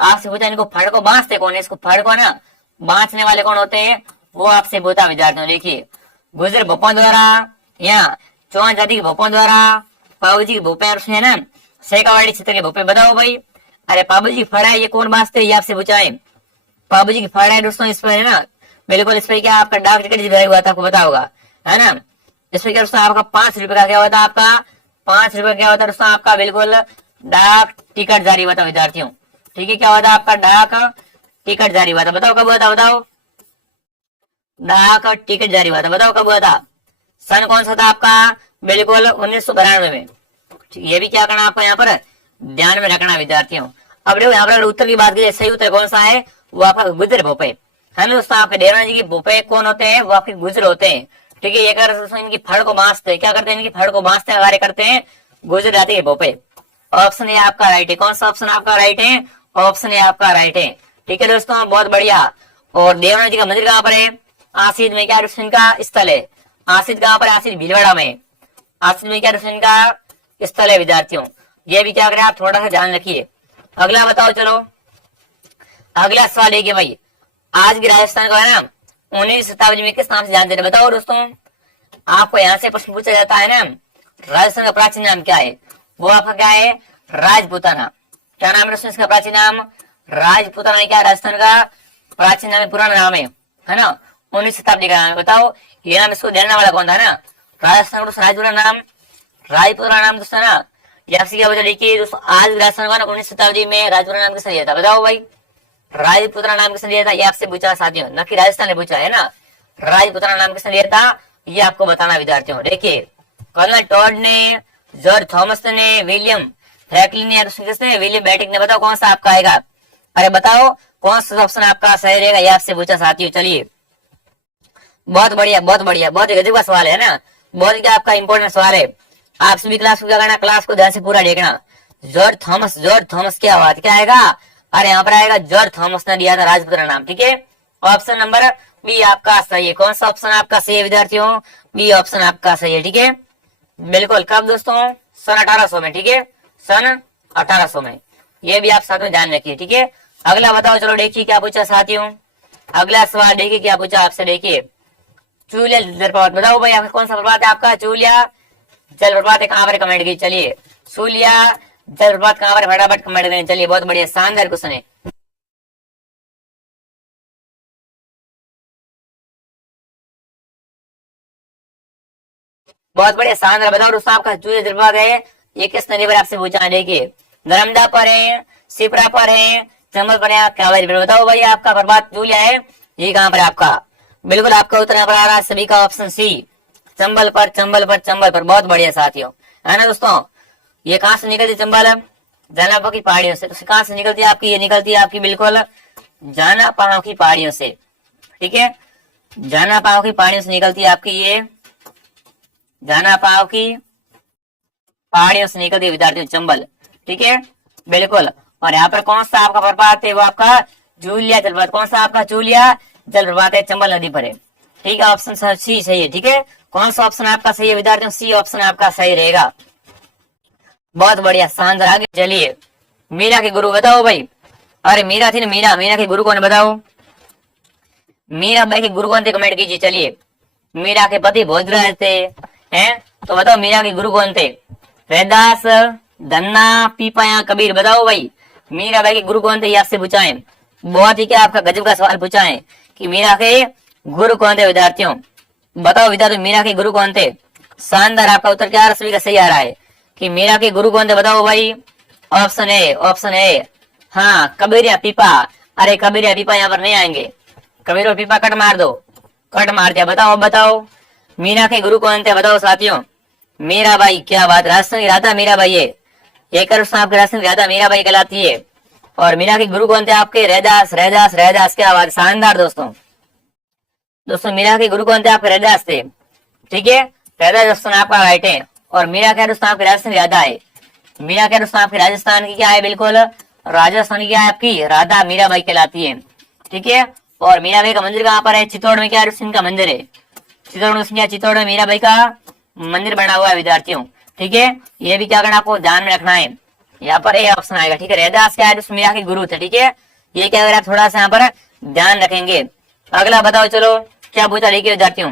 आपसे पूछा इनको फड़ को बांधते कौन है, इसको फड़ को ना बांधने वाले कौन होते हैं, वो आपसे पूछा विद्यार्थियों। देखिए गुजर भोपों द्वारा, या चौहान जाति के भोपों द्वारा, पाबू जी के भोपे है ना, शेखावाड़ी क्षेत्र के भोपे, बताओ भाई। अरे पाबू जी फड़ है, ये कौन बांधते, ये आपसे पूछा है। पाबू जी की फड़ है दोस्तों, इस पर है ना, बिल्कुल इस पर क्या आपका डाक टिकट जिसमें हुआ था आपको पता होगा, है ना। इसमें क्या दोस्तों आपका 5 रुपए का क्या होता है, आपका 5 रुपए क्या होता है दोस्तों, आपका बिल्कुल डाक टिकट जारी हुआ था विद्यार्थियों, ठीक है। क्या हुआ था आपका डाक टिकट जारी हुआ था, बताओ कब हुआ था, बताओ। डाक टिकट जारी हुआ था, बताओ कब हुआ था, सन कौन सा था आपका, बिल्कुल 1992 में। ये भी क्या करना आपको यहाँ पर ध्यान में रखना विद्यार्थियों। अब देखो यहाँ पर अगर उत्तर की बात की, सही उत्तर कौन सा है, वो आपका गुजर भोपे है ना दोस्तों। आपके देवनाथ जी के भोपे कौन होते हैं, वो आपके गुजर होते हैं, ठीक है। ये कर इनकी फड़ को बांधते क्या करते हैं, इनकी फड़ को बांधते कार्य करते हैं गुजर जाति के भोपे। ऑप्शन ए आपका राइट है, कौन सा ऑप्शन आपका राइट है, ऑप्शन ए आपका राइट है, ठीक है दोस्तों, बहुत बढ़िया। और देवनाथ जी का मंदिर कहाँ पर है, आसिद में, क्या इनका स्थल है, आसिद कहाँ पर, आसिद भीलवाड़ा में, आसिद में क्या इनका स्थल है विद्यार्थियों। ये भी क्या करें आप थोड़ा सा ध्यान रखिए। अगला बताओ चलो, अगला सवाल देखिए भाई, आज की राजस्थान को है ना 19वीं शताब्दी में किस नाम से जानते हैं, बताओ दोस्तों। आपको यहाँ से प्रश्न पूछा जाता है ना, राजस्थान का प्राचीन नाम क्या है, वो आपका क्या है, राजपूताना। क्या नाम है दोस्तों इसका प्राचीन नाम, राजपूताना। क्या राजस्थान का प्राचीन नाम है, पुराना नाम है ना, 19वीं शताब्दी का नाम है, बताओ। ये नाम इसको देने वाला कौन था ना, राजस्थान का राजपूताना नाम, राजपूताना नाम दोस्तों ना। ये आपसे क्या बता देखिए दोस्तों, आज राजस्थान का 19वीं शताब्दी में राजपूताना नाम किसने दिया था, बताओ भाई। राजपुत्राना नाम किसने दिया था, ये आपसे पूछा साथियों, न कि राजस्थान ने पूछा है ना। राजपुत्राना नाम किसने दिया था, ये आपको बताना विद्यार्थियों। देखिए कर्नल टॉड ने, जॉर्ज थॉमस ने, विलियम फ्रैंकलिन ने, किसने, विलियम बेटिक ने, बताओ कौन सा आपका आएगा। अरे बताओ कौन सा ऑप्शन आपका सही रहेगा, ये आपसे पूछा साथियों। चलिए बहुत बढ़िया बहुत बढ़िया, बहुत ही गजब का सवाल है ना, बहुत ही आपका इंपॉर्टेंट सवाल है। आप सभी क्लास को क्या करना, क्लास को ध्यान से पूरा देखना। जॉर्ज थॉमस, जॉर्ज थॉमस क्या बात, क्या आएगा, अरे यहाँ पर आएगा जॉर्ज थॉमस ने दिया था राजपुत्र नाम, ठीक है। ऑप्शन नंबर बी आपका सही है, कौन सा ऑप्शन आपका सही है विद्यार्थियों, बी ऑप्शन आपका सही है, ठीक है। बिल्कुल कब दोस्तों, सन 1800 में, ठीक है, सन 1800 में। ये भी आप साथ में ध्यान रखिए, ठीक है। अगला बताओ चलो, देखिए क्या पूछा साथियों। अगला सवाल देखिए क्या पूछा आपसे, देखिए चूलिया जलप्रपात, बताओ भाई आप कौन सा प्रपात है आपका, चूलिया जलप्रपात है, कहाँ पर कमेंट की, चलिए चूलिया जलप्रपात कहाँ पर, फटाफट कमेंट करें। चलिए बहुत बढ़िया, शानदार क्वेश्चन है। बहुत बढ़िया शानदार, बताओ दोस्तों आपका चूलिया जलप्रपात है ये किस नदी पर आपसे पूछा है, देखिए नर्मदा पर है, शिप्रा पर है, चंबल पर है, कावेरी पर, बताओ भाई आपका प्रपात चूलिया है ये कहाँ पर आपका, बिल्कुल आपका उत्तर यहाँ पर आ रहा है सभी का ऑप्शन सी, चंबल पर चंबल पर चंबल पर। बहुत बढ़िया साथियों, है ना दोस्तों। ये कहाँ से निकलती चंबल, जानापा की पहाड़ियों से, तो कहाँ से निकलती है आपकी, ये निकलती है आपकी बिल्कुल जानापाव की पहाड़ियों से, ठीक है। जानापाव की पहाड़ियों से निकलती है आपकी, ये जानापाव की पहाड़ियों से निकलती है विद्यार्थियों चंबल, ठीक है बिल्कुल। और यहाँ पर कौन सा आपका प्रपात है, वो आपका जूलिया जलप्रपात, कौन सा आपका जूलिया जलप्रपात है, चंबल नदी पर है, ठीक है। ऑप्शन सी सही है, ठीक है। कौन सा ऑप्शन आपका सही है विद्यार्थियों, सी ऑप्शन आपका सही रहेगा। बहुत बढ़िया शानदार, आगे चलिए। मीरा के गुरु बताओ भाई, अरे मीरा थी ना, मीरा, मीरा के गुरु कौन है बताओ। मीरा बाई के गुरु कौन थे, कमेंट कीजिए। चलिए मीरा के पति भोजराज थे, हैं, तो बताओ मीरा के गुरु कौन थे, रैदास, धन्ना, पीपाया, कबीर, बताओ भाई मीरा बाई के गुरु कौन थे, ये आपसे पूछा है। बहुत ही क्या आपका गजब का सवाल पूछा है कि मीरा के गुरु कौन थे विद्यार्थियों, बताओ विद्यार्थियों मीरा के गुरु कौन थे। शानदार, आपका उत्तर क्या सभी का सही आ रहा है कि मीरा के गुरु कौन थे, बताओ भाई। Option A. हाँ, कबीर या पीपा। अरे कबीर या पीपा यहाँ पर नहीं आएंगे। कबीर और पीपा कट मार दो, कट मार दिया। बताओ बताओ, मीरा के गुरु कौन थे? बताओ साथियों। मीराबाई, क्या बात, राजस्थान की राधा मीराबाई है। ये कर आपके राजस्थान की राधा मीराबाई कहलाती है। और मीरा के गुरु कौन थे आपके? रैदास, रैदास, रैदास। क्या बात, शानदार दोस्तों। दोस्तों मीरा के गुरु कौन थे आपके? रैदास थे। ठीक है, रैदास दोस्तों आपका राइट है। और मीरा क्या दोस्तों आपकी राजस्थान की राधा है। मीरा क्या दोस्तों आपकी राजस्थान की क्या है? बिल्कुल राजस्थान की क्या है आपकी? राधा मीराबाई कहलाती है। ठीक है, और मीराबाई का मंदिर कहाँ पर है? चित्तौड़ में क्या इनका मंदिर है? चित्तौड़ में मीराबाई का मंदिर बना हुआ है विद्यार्थियों। ठीक है, ये भी क्या करना आपको ध्यान में रखना है। यहाँ पर ए ऑप्शन आएगा। ठीक है, रैदास क्या है? मीरा के गुरु थे। ठीक है, ये क्या अगर आप थोड़ा सा यहाँ पर ध्यान रखेंगे। अगला बताओ, चलो क्या पूछा देखिए विद्यार्थियों।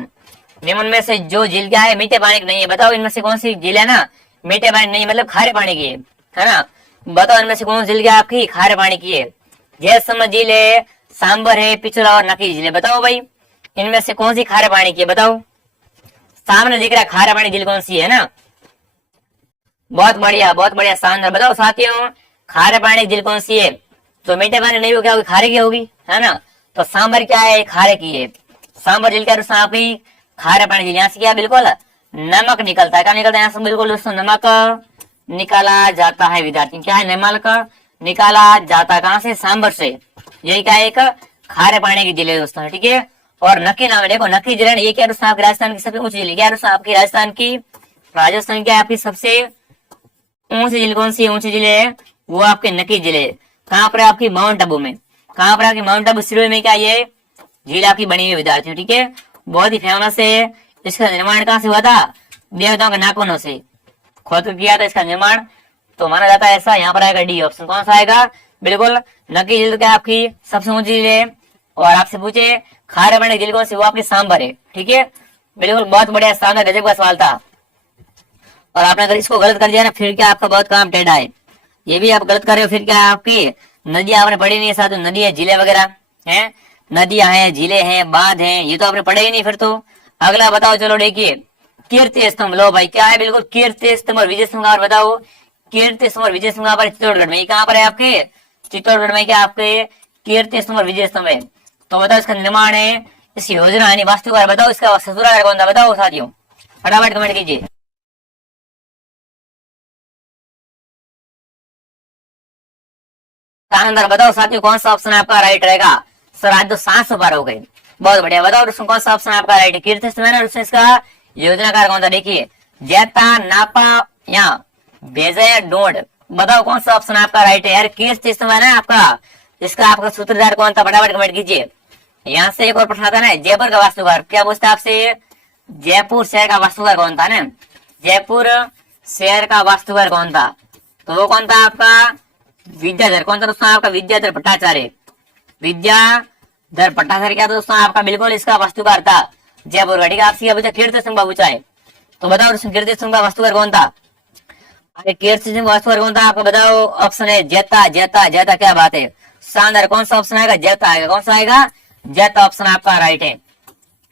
निम्न में से जो झील क्या है? मीठे पानी की नहीं है। बताओ इनमें से कौन सी झील है ना मीठे पानी नहीं, मतलब खारे पानी की है ना। बताओ इनमें से कौन सी झील क्या आपकी खारे पानी की है? जैसलमेर झील है, सांबर है, पिछला और नकी झील है। बताओ भाई, इनमें से कौन सी खारे पानी की है? बताओ, सामने दिख रहा है खारे पानी झील कौन सी है ना। बहुत बढ़िया, शानदार। बताओ साथियों, खारे पानी झील कौन सी है? तो मीठे पानी नहीं हो, क्या होगी? खारे की होगी, है ना। तो सांबर क्या है? खारे की है। सांबर झील क्या आपकी खारे पानी झील। यहाँ से क्या बिल्कुल नमक निकलता है। क्या निकलता है यहाँ से? बिल्कुल दोस्तों नमक निकाला जाता है विद्यार्थी। क्या है? नमक निकाला जाता है। कहाँ से? सांबर से। यही क्या है? एक खारे पानी की झील है दोस्तों। ठीक है, और नक्की नाम है। देखो नक्की झील है, ये क्या दोस्तों आपकी राजस्थान की सबसे ऊंची झील। क्या दोस्तों आपकी राजस्थान की क्या है आपकी सबसे ऊंची झील? कौन सी ऊंची झील है? वो आपके नक्की झील है। कहाँ पर आपकी? माउंट आबू में। कहाँ पर आपकी? माउंट आबू सिरोही में क्या ये झील आपकी बनी हुई विद्यार्थियों। ठीक है, बहुत ही फेमस है। इसका निर्माण कहाँ से हुआ था? देवताओं के नाखूनों से खोद कर किया था इसका निर्माण। तो माना जाता है ऐसा। यहाँ पर आएगा डी ऑप्शन। कौन सा आएगा? बिल्कुल नक्की झील क्या आपकी सबसे ऊंची झील है। और आपसे पूछे खारे पानी झील कौन सी? वो आपकी सांबर है। ठीक है, बिल्कुल बहुत बढ़िया, शानदार, गजब का सवाल था। और आपने अगर इसको गलत कर दिया ना, फिर क्या आपका बहुत काम टेढ़ा है। ये भी आप गलत कर रहे हो, फिर क्या आपकी नदियां आपने पढ़ी नहीं है साथ, नदी है, झीलें वगैरह हैं, नदियां हैं, झीलें हैं, बांध हैं, ये तो आपने पढ़े ही नहीं फिर तो। अगला बताओ, चलो देखिए, कीर्ति स्तंभ। लो भाई, क्या है? बिल्कुल कीर्ति स्तंभ और विजय स्तंभ। और बताओ, कीर्ति स्तंभ और विजय स्तंभ पर चित्तौड़गढ़ में। कहाँ पर है आपके? चित्तौड़गढ़ में क्या आपके कीर्ति स्तंभ और विजय स्तंभ है। तो बताओ इसका निर्माण है, इसकी योजना यानी वास्तुकार बताओ, इसका ससुराल कौन था? बताओ साथियों, फटाफट कमेंट कीजिए। शानदार, बताओ साथियों कौन सा ऑप्शन आपका राइट रहेगा? सर आज तो 700 पार हो गए। बहुत बढ़िया, बताओ उसमें कौन सा ऑप्शन आपका राइट है? कीर्ति स्तंभ है ना, इसका योजनाकार कौन था? देखिए, जैता, नापा या बेजय डोड। बताओ कौन सा ऑप्शन आपका राइट है? यार कीर्ति स्तंभ है ना आपका, इसका आपका सूत्रधार कौन था? फटाफट कमेंट कीजिए। यहाँ से एक और प्रश्न आता है ना, जयपुर का वास्तुकार क्या पूछता है आपसे? जयपुर शहर का वास्तुकार कौन था ना? जयपुर शहर का वास्तुकार कौन था? तो वो कौन था आपका? विद्याधर। कौन था दोस्तों आपका? विद्याधर भट्टाचार्य। विद्याधर भट्टाचार्य क्या दोस्तों आपका बिल्कुल इसका वास्तुकार था जयपुर का। ठीक है, आपसे पूछा कीर्ति स्तंभ पूछा है, तो बताओ कीर्ति स्तंभ का वास्तुकार कौन था? अरे कीर्ति स्तंभ वास्तुकार कौन था आपको? बताओ, ऑप्शन है जैता, जैता, जैता। क्या बात है, शानदार। कौन सा ऑप्शन आएगा? जैता आएगा। कौन सा आएगा? जैता ऑप्शन आपका राइट है।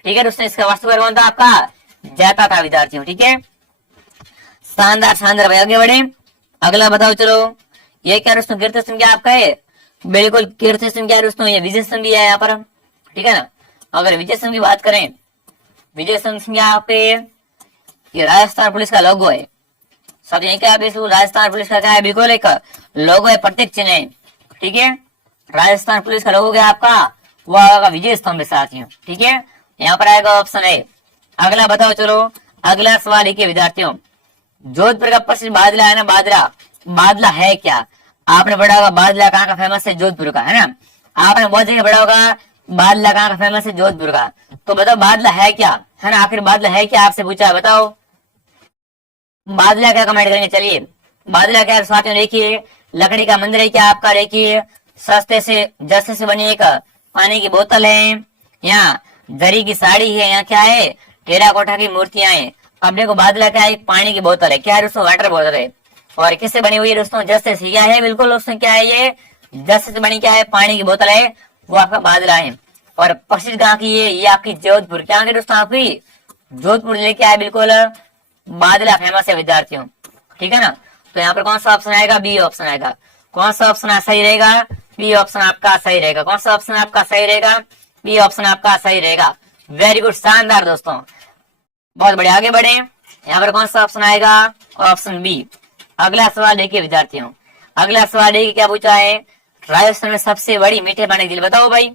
ठीक है दोस्तों, इसका वास्तुकार कौन था आपका? जैता था विद्यार्थियों। ठीक है, शानदार शानदार भाई, आगे बढ़े। अगला बताओ, चलो ये क्या दोस्तों कीर्ति स्तंभ क्या आपका है? बिल्कुल कीर्ति स्तंभ क्या दोस्तों? ये विजय स्तंभ भी है यहाँ पर। ठीक है ना, अगर विजय स्तंभ की बात करें, विजय स्तंभ यहाँ पे ये राजस्थान पुलिस का लोगो है। सब यही क्या राजस्थान पुलिस का क्या है? बिल्कुल एक लोगो है, प्रतीक चिन्ह है। ठीक है, राजस्थान पुलिस का लोगो क्या आपका? वो आएगा विजय स्तंभ साथियों। ठीक है, यहाँ पर आएगा ऑप्शन है। अगला बताओ, चलो अगला सवाल लिखिए विद्यार्थियों। जोधपुर का प्रसिद्ध बादला है ना, बादला, बादला है क्या? आपने पढ़ा होगा बादला कहाँ का फेमस है? जोधपुर का, है ना। आपने बहुत जगह पढ़ा होगा बादला कहाँ का फेमस है? जोधपुर का। तो बताओ बादला है क्या, है ना। आखिर बादला है क्या आपसे पूछा है, बताओ बादला क्या? कमेंट करेंगे। चलिए, बादला क्या साथियों देखिए, लकड़ी का मंदिर है क्या आपका? देखिए, सस्ते से जस्ते से बनी एक पानी की बोतल है, यहाँ जरी की साड़ी है, यहाँ क्या है? टेराकोटा की मूर्तियां हैं। अब देखो बादला क्या है? एक पानी की बोतल है। क्या है दोस्तों? वाटर बोतल है। और किससे बनी हुई है दोस्तों? जस्ते से। क्या है? बिल्कुल दोस्तों क्या है? ये जस्ते से बनी क्या है? पानी की बोतल है, वो आपका बादला है। और प्रसिद्ध कहाँ की है? ये आपकी जोधपुर। क्या है दोस्तों? आपकी जोधपुर जिले क्या है? बिल्कुल बादला फेमस है विद्यार्थियों। ठीक है ना, तो यहाँ पर कौन सा ऑप्शन आएगा? बी ऑप्शन आएगा। कौन सा ऑप्शन सही रहेगा? बी ऑप्शन आपका सही रहेगा। कौन सा ऑप्शन आपका सही रहेगा? बी ऑप्शन आपका सही रहेगा। वेरी गुड, शानदार दोस्तों, बहुत बढ़िया। आगे बढ़े, यहाँ पर कौन सा ऑप्शन आएगा? Option B. अगला सवाल देखिए विद्यार्थियों, अगला सवाल देखिए क्या पूछा है। राजस्थान में सबसे बड़ी मीठे पानी झील बताओ भाई।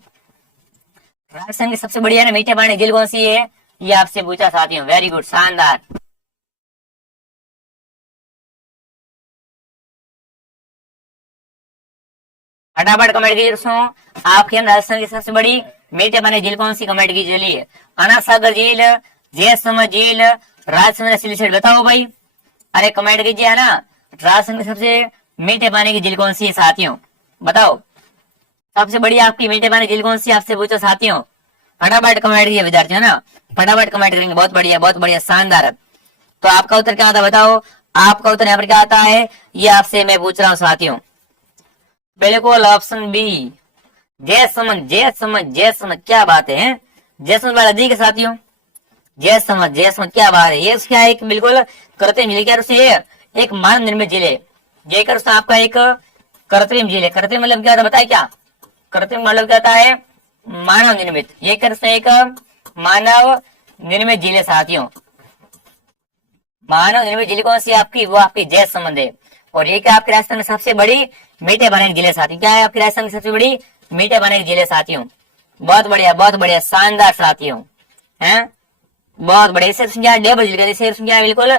राजस्थान की सबसे बड़ी है ना मीठे पानी झील कौन सी है? ये आपसे पूछा साथियों। वेरी गुड, शानदार। फटाफट कमेंट कीजिए दोस्तों, आपके राजस्थान की सबसे बड़ी मीठे पानी झील कौन सी? कमेंट कीजिए। चलिए, अना सागर झील, जैसलमेर झील, राजस्थान सिलचर बताओ भाई। अरे कमेंट कीजिए है ना, राजस्थान की सबसे मीठे पानी की झील कौन सी है साथियों? बताओ, सबसे बड़ी आपकी मीठे पानी झील कौन सी? आपसे पूछो साथियों, फटाफट कमेंट कीजिए विद्यार्थियों ना, फटाफट कमेंट करेंगे। बहुत बढ़िया, बहुत बढ़िया, शानदार। तो आपका उत्तर क्या आता बताओ, आपका उत्तर यहाँ पर क्या आता है? ये आपसे मैं पूछ रहा हूँ साथियों। बिल्कुल ऑप्शन बी, जैसलमेर। जैसलमेर, जैसलमेर, क्या बात है, जैसलमेर वाला दी के साथियों। जैसलमेर, जैसलमेर, क्या बात है। ये क्या है? एक बिल्कुल कृत्रिम झील, क्या उसे एक मानव निर्मित झील है। जेकर उसका आपका एक कृत्रिम झील है। कृत्रिम मतलब क्या होता है बताए क्या? कृत्रिम मतलब क्या होता है? मानव निर्मित। ये कर एक मानव निर्मित झील है साथियों। मानव निर्मित झील कौन सी आपकी? वो आपकी जैसलमेर है। और ये क्या आपके राजस्थान में सबसे बड़ी मीठे पानी की झील है साथियों। क्या है आपके राजस्थान की सबसे बड़ी मीठे पानी की झील है साथियों। बहुत बढ़िया, बहुत बढ़िया, शानदार साथियों, है बहुत बढ़िया। इसे क्या डेबर झील कहते हैं, क्या बिल्कुल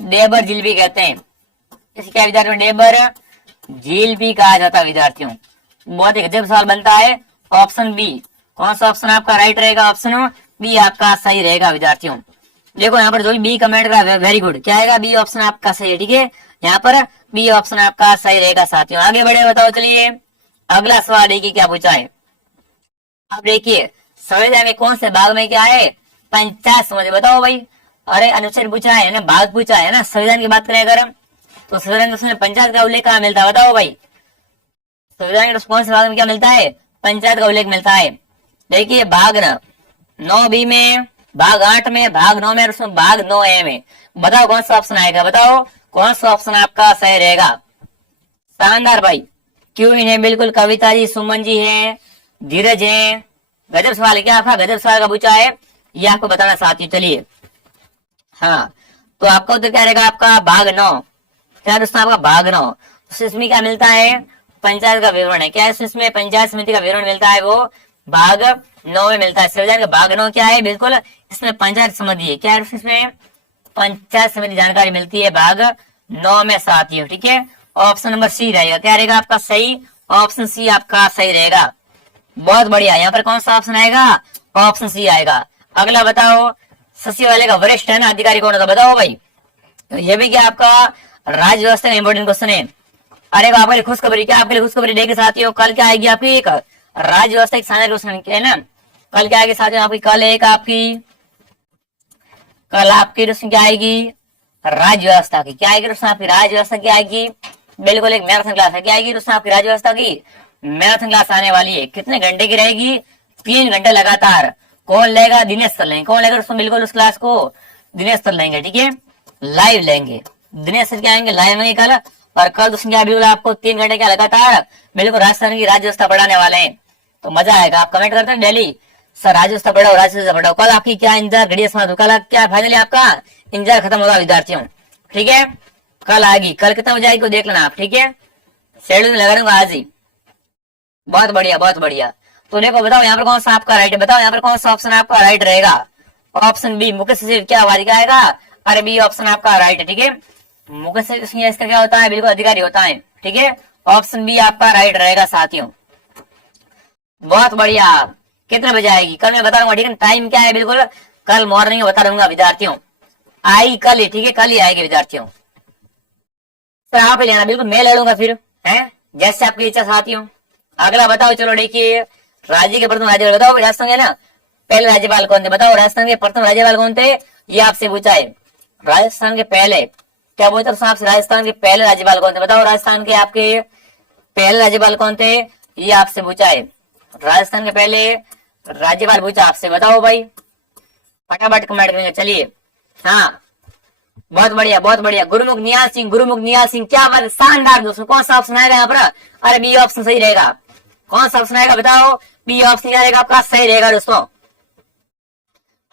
डेबर झील भी कहते हैं। इसे क्या विद्यार्थियों? डेबर झील भी कहा जाता है विद्यार्थियों। बहुत ही गजब सवाल बनता है। ऑप्शन बी, कौन सा ऑप्शन आपका राइट रहेगा? ऑप्शन बी आपका सही रहेगा विद्यार्थियों। देखो यहाँ पर जो भी बी कमेंट का वेरी गुड, क्या आएगा? बी ऑप्शन आपका सही है। ठीक है, यहाँ पर बी ऑप्शन आपका सही रहेगा साथियों। आगे बढ़े, बताओ। चलिए, अगला सवाल देखिए क्या पूछा है। अब देखिए, संविधान में कौन से भाग में क्या है? पंचायत समिति बताओ भाई। अरे अनुच्छेद पूछा है ना, भाग पूछा है ना। संविधान की बात करें अगर तो संविधान में उसमें पंचायत का उल्लेख कहाँ मिलता है बताओ भाई। संविधान के कौन से भाग में क्या मिलता है? पंचायत का उल्लेख मिलता है। देखिए, भाग 9 बी में, भाग 8 में, भाग 9 में, और उसमें भाग 9 ए में। बताओ कौन सा ऑप्शन आएगा? बताओ कौन सा ऑप्शन आपका सही रहेगा? शानदार भाई, क्यों ही नहीं, बिल्कुल कविता जी, सुमन जी है, धीरज है। गजब सवाल है, क्या आपका गजब सवाल का पूछा है, ये आपको बताना साथियों। चलिए, हाँ, तो आपका उत्तर क्या रहेगा? आपका भाग 9। क्या दोस्तों? आपका भाग 9। तो इसमें क्या मिलता है? पंचायत का विवरण है। क्या है इसमें? पंचायत समिति का विवरण मिलता है, वो भाग 9 में मिलता है। संविधान का भाग 9 क्या है? बिल्कुल इसमें पंचायत समिति है। क्या है इसमें? पंचायत समिति जानकारी मिलती है भाग 9 में साथियों। ठीक है, ऑप्शन नंबर सी रहेगा। क्या रहेगा आपका सही? ऑप्शन सी आपका सही रहेगा। बहुत बढ़िया, यहाँ पर कौन सा ऑप्शन आएगा? ऑप्शन सी आएगा। अगला बताओ, सचिवालय का वरिष्ठ है ना अधिकारी कौन होता बताओ भाई। ये भी क्या आपका राज्य व्यवस्था का इंपोर्टेंट क्वेश्चन है। अरे आपके लिए खुशखबरी, क्या आपके लिए खुशखबरी देखिए साथियों, कल क्या आएगी आपकी? एक राज्य व्यवस्था एक शानदार क्वेश्चन है ना। कल क्या आएगी साथियों आपकी? कल एक आपकी, कल आपकी दोस्तों क्या आएगी? राज्य व्यवस्था की। क्या आएगी दोस्तों आपकी? राज्य व्यवस्था की आएगी। बिल्कुल एक मैराथन क्लास है। क्या आएगी दोस्तों आपकी? राज्य व्यवस्था की मैराथन क्लास आने वाली है। कितने घंटे की रहेगी? 3 घंटे लगातार। कौन लेगा? दिनेश सर लेंगे। कौन लेगा दोस्तों? बिल्कुल उस क्लास को दिनेश सर लेंगे। ठीक है, लाइव लेंगे। दिनेश सर क्या आएंगे? लाइव में कल। और कल दोस्तों क्या बिल्कुल आपको 3 घंटे क्या लगातार बिल्कुल राजस्थान की राज्य व्यवस्था पढ़ाने वाले हैं। तो मजा आएगा। आप कमेंट करते हैं डेली, सर राज्य व्यवस्था पढ़ाओ, राज्य व्यवस्था पढ़ाओ। कल आपकी क्या इंतजार घड़ी समाप्त, कल क्या फाइनली आपका इंतजार खत्म होगा विद्यार्थियों। ठीक है, कल आएगी। कल कितना बजे आएगी देख लेना आप। ठीक है, शेड्यूल में लगा दूंगा आज ही। बहुत बढ़िया, बहुत बढ़िया। तो देखो, बताओ यहाँ पर कौन सा आपका राइट है? बताओ यहाँ पर कौन सा ऑप्शन आपका राइट रहेगा? ऑप्शन बी, मुख्य सचिव क्या वारिका आएगा? अरे बी ऑप्शन आपका राइट है। ठीक है, मुख्य सचिव इसका क्या होता है? बिल्कुल अधिकारी होता है। ठीक है, ऑप्शन बी आपका राइट रहेगा साथियों। बहुत बढ़िया। कितने बजे आएगी? कल मैं बता दूंगा। ठीक है, टाइम क्या है? बिल्कुल कल मॉर्निंग में बता दूंगा विद्यार्थियों। आई कल ही। ठीक है, कल ही आएगी विद्यार्थियों। सर आप ही लेना, बिल्कुल मैं ले लूंगा फिर, है जैसे आपकी इच्छा साथियों। अगला बताओ, चलो देखिए, राज्य के प्रथम राज्यपाल बताओ। राजस्थान के ना पहले राज्यपाल कौन थे? बताओ राजस्थान के प्रथम राज्यपाल कौन थे? ये आपसे पूछा है। राजस्थान के पहले क्या बोलते हैं आपसे? राजस्थान के पहले राज्यपाल कौन थे? बताओ राजस्थान के आपके पहले राज्यपाल कौन थे? ये आपसे पूछा है। राजस्थान के पहले राज्यपाल पूछा आपसे, बताओ भाई, फटाफट कमेंट करेंगे। चलिए, हाँ बहुत बढ़िया बहुत बढ़िया। गुरुमुख निहाल सिंह, गुरुमुख निहाल सिंह, क्या बात है, शानदार दोस्तों। कौन सा ऑप्शन आएगा यहाँ पर? अरे बी ऑप्शन सही रहेगा। कौन सा ऑप्शन आएगा बताओ? बी ऑप्शन क्या रहेगा आपका? सही रहेगा दोस्तों,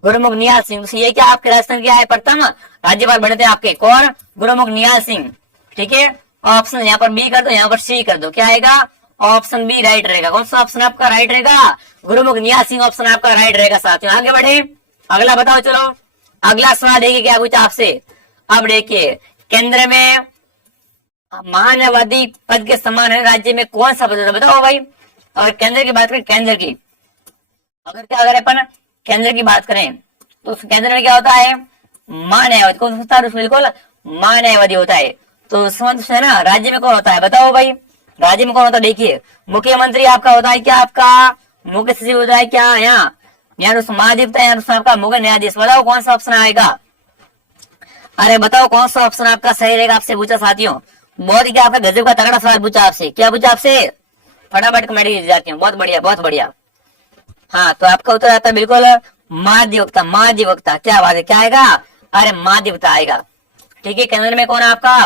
गुरुमुख निहाल सिंह। ये क्या आपके राजस्थान क्या है? प्रथम राज्यपाल बने थे आपके, कौन? गुरुमुख निहाल सिंह। ठीक है, ऑप्शन यहाँ पर बी कर दो, यहाँ पर सी कर दो, क्या आएगा? ऑप्शन बी राइट रहेगा। कौन सा ऑप्शन आपका राइट रहेगा? गुरुमुख निहाल सिंह ऑप्शन आपका राइट रहेगा। साथियों आगे बढ़े, अगला बताओ। चलो अगला सवाल देखिए क्या पूछा आपसे। अब देखिए, केंद्र में मानवादी पद के समान है राज्य में कौन सा पद होता है? बताओ भाई। अगर केंद्र की बात करें, केंद्र की अगर क्या करें अपन, केंद्र की बात करें तो उस केंद्र में क्या होता है? मानवादी। कौन होता है? बिल्कुल मानवादी होता है। तो है ना, राज्य में कौन होता है? बताओ भाई, राज्य में कौन होता है? देखिए, मुख्यमंत्री आपका होता है क्या? आपका मुख्य सचिव होता है क्या? यहाँ दोस्तों महाधिवक्ता, यहाँ दोस्तों आपका मुख्य न्यायाधीश। बताओ कौन सा ऑप्शन आएगा? अरे बताओ कौन सा ऑप्शन आपका सही रहेगा? आपसे पूछा साथियों, बहुत ही क्या आपका गजब का तगड़ा सवाल पूछा आपसे। क्या पूछा आपसे? फटाफट कमेंट कीजिए जाती हूँ। बहुत बढ़िया बहुत बढ़िया। हाँ, तो आपका उत्तर आता है बिल्कुल महाधिवक्ता। महाधिवक्ता, क्या बात है, क्या आएगा? अरे महाधिवक्ता आएगा। ठीक है, केंद्र में कौन है आपका?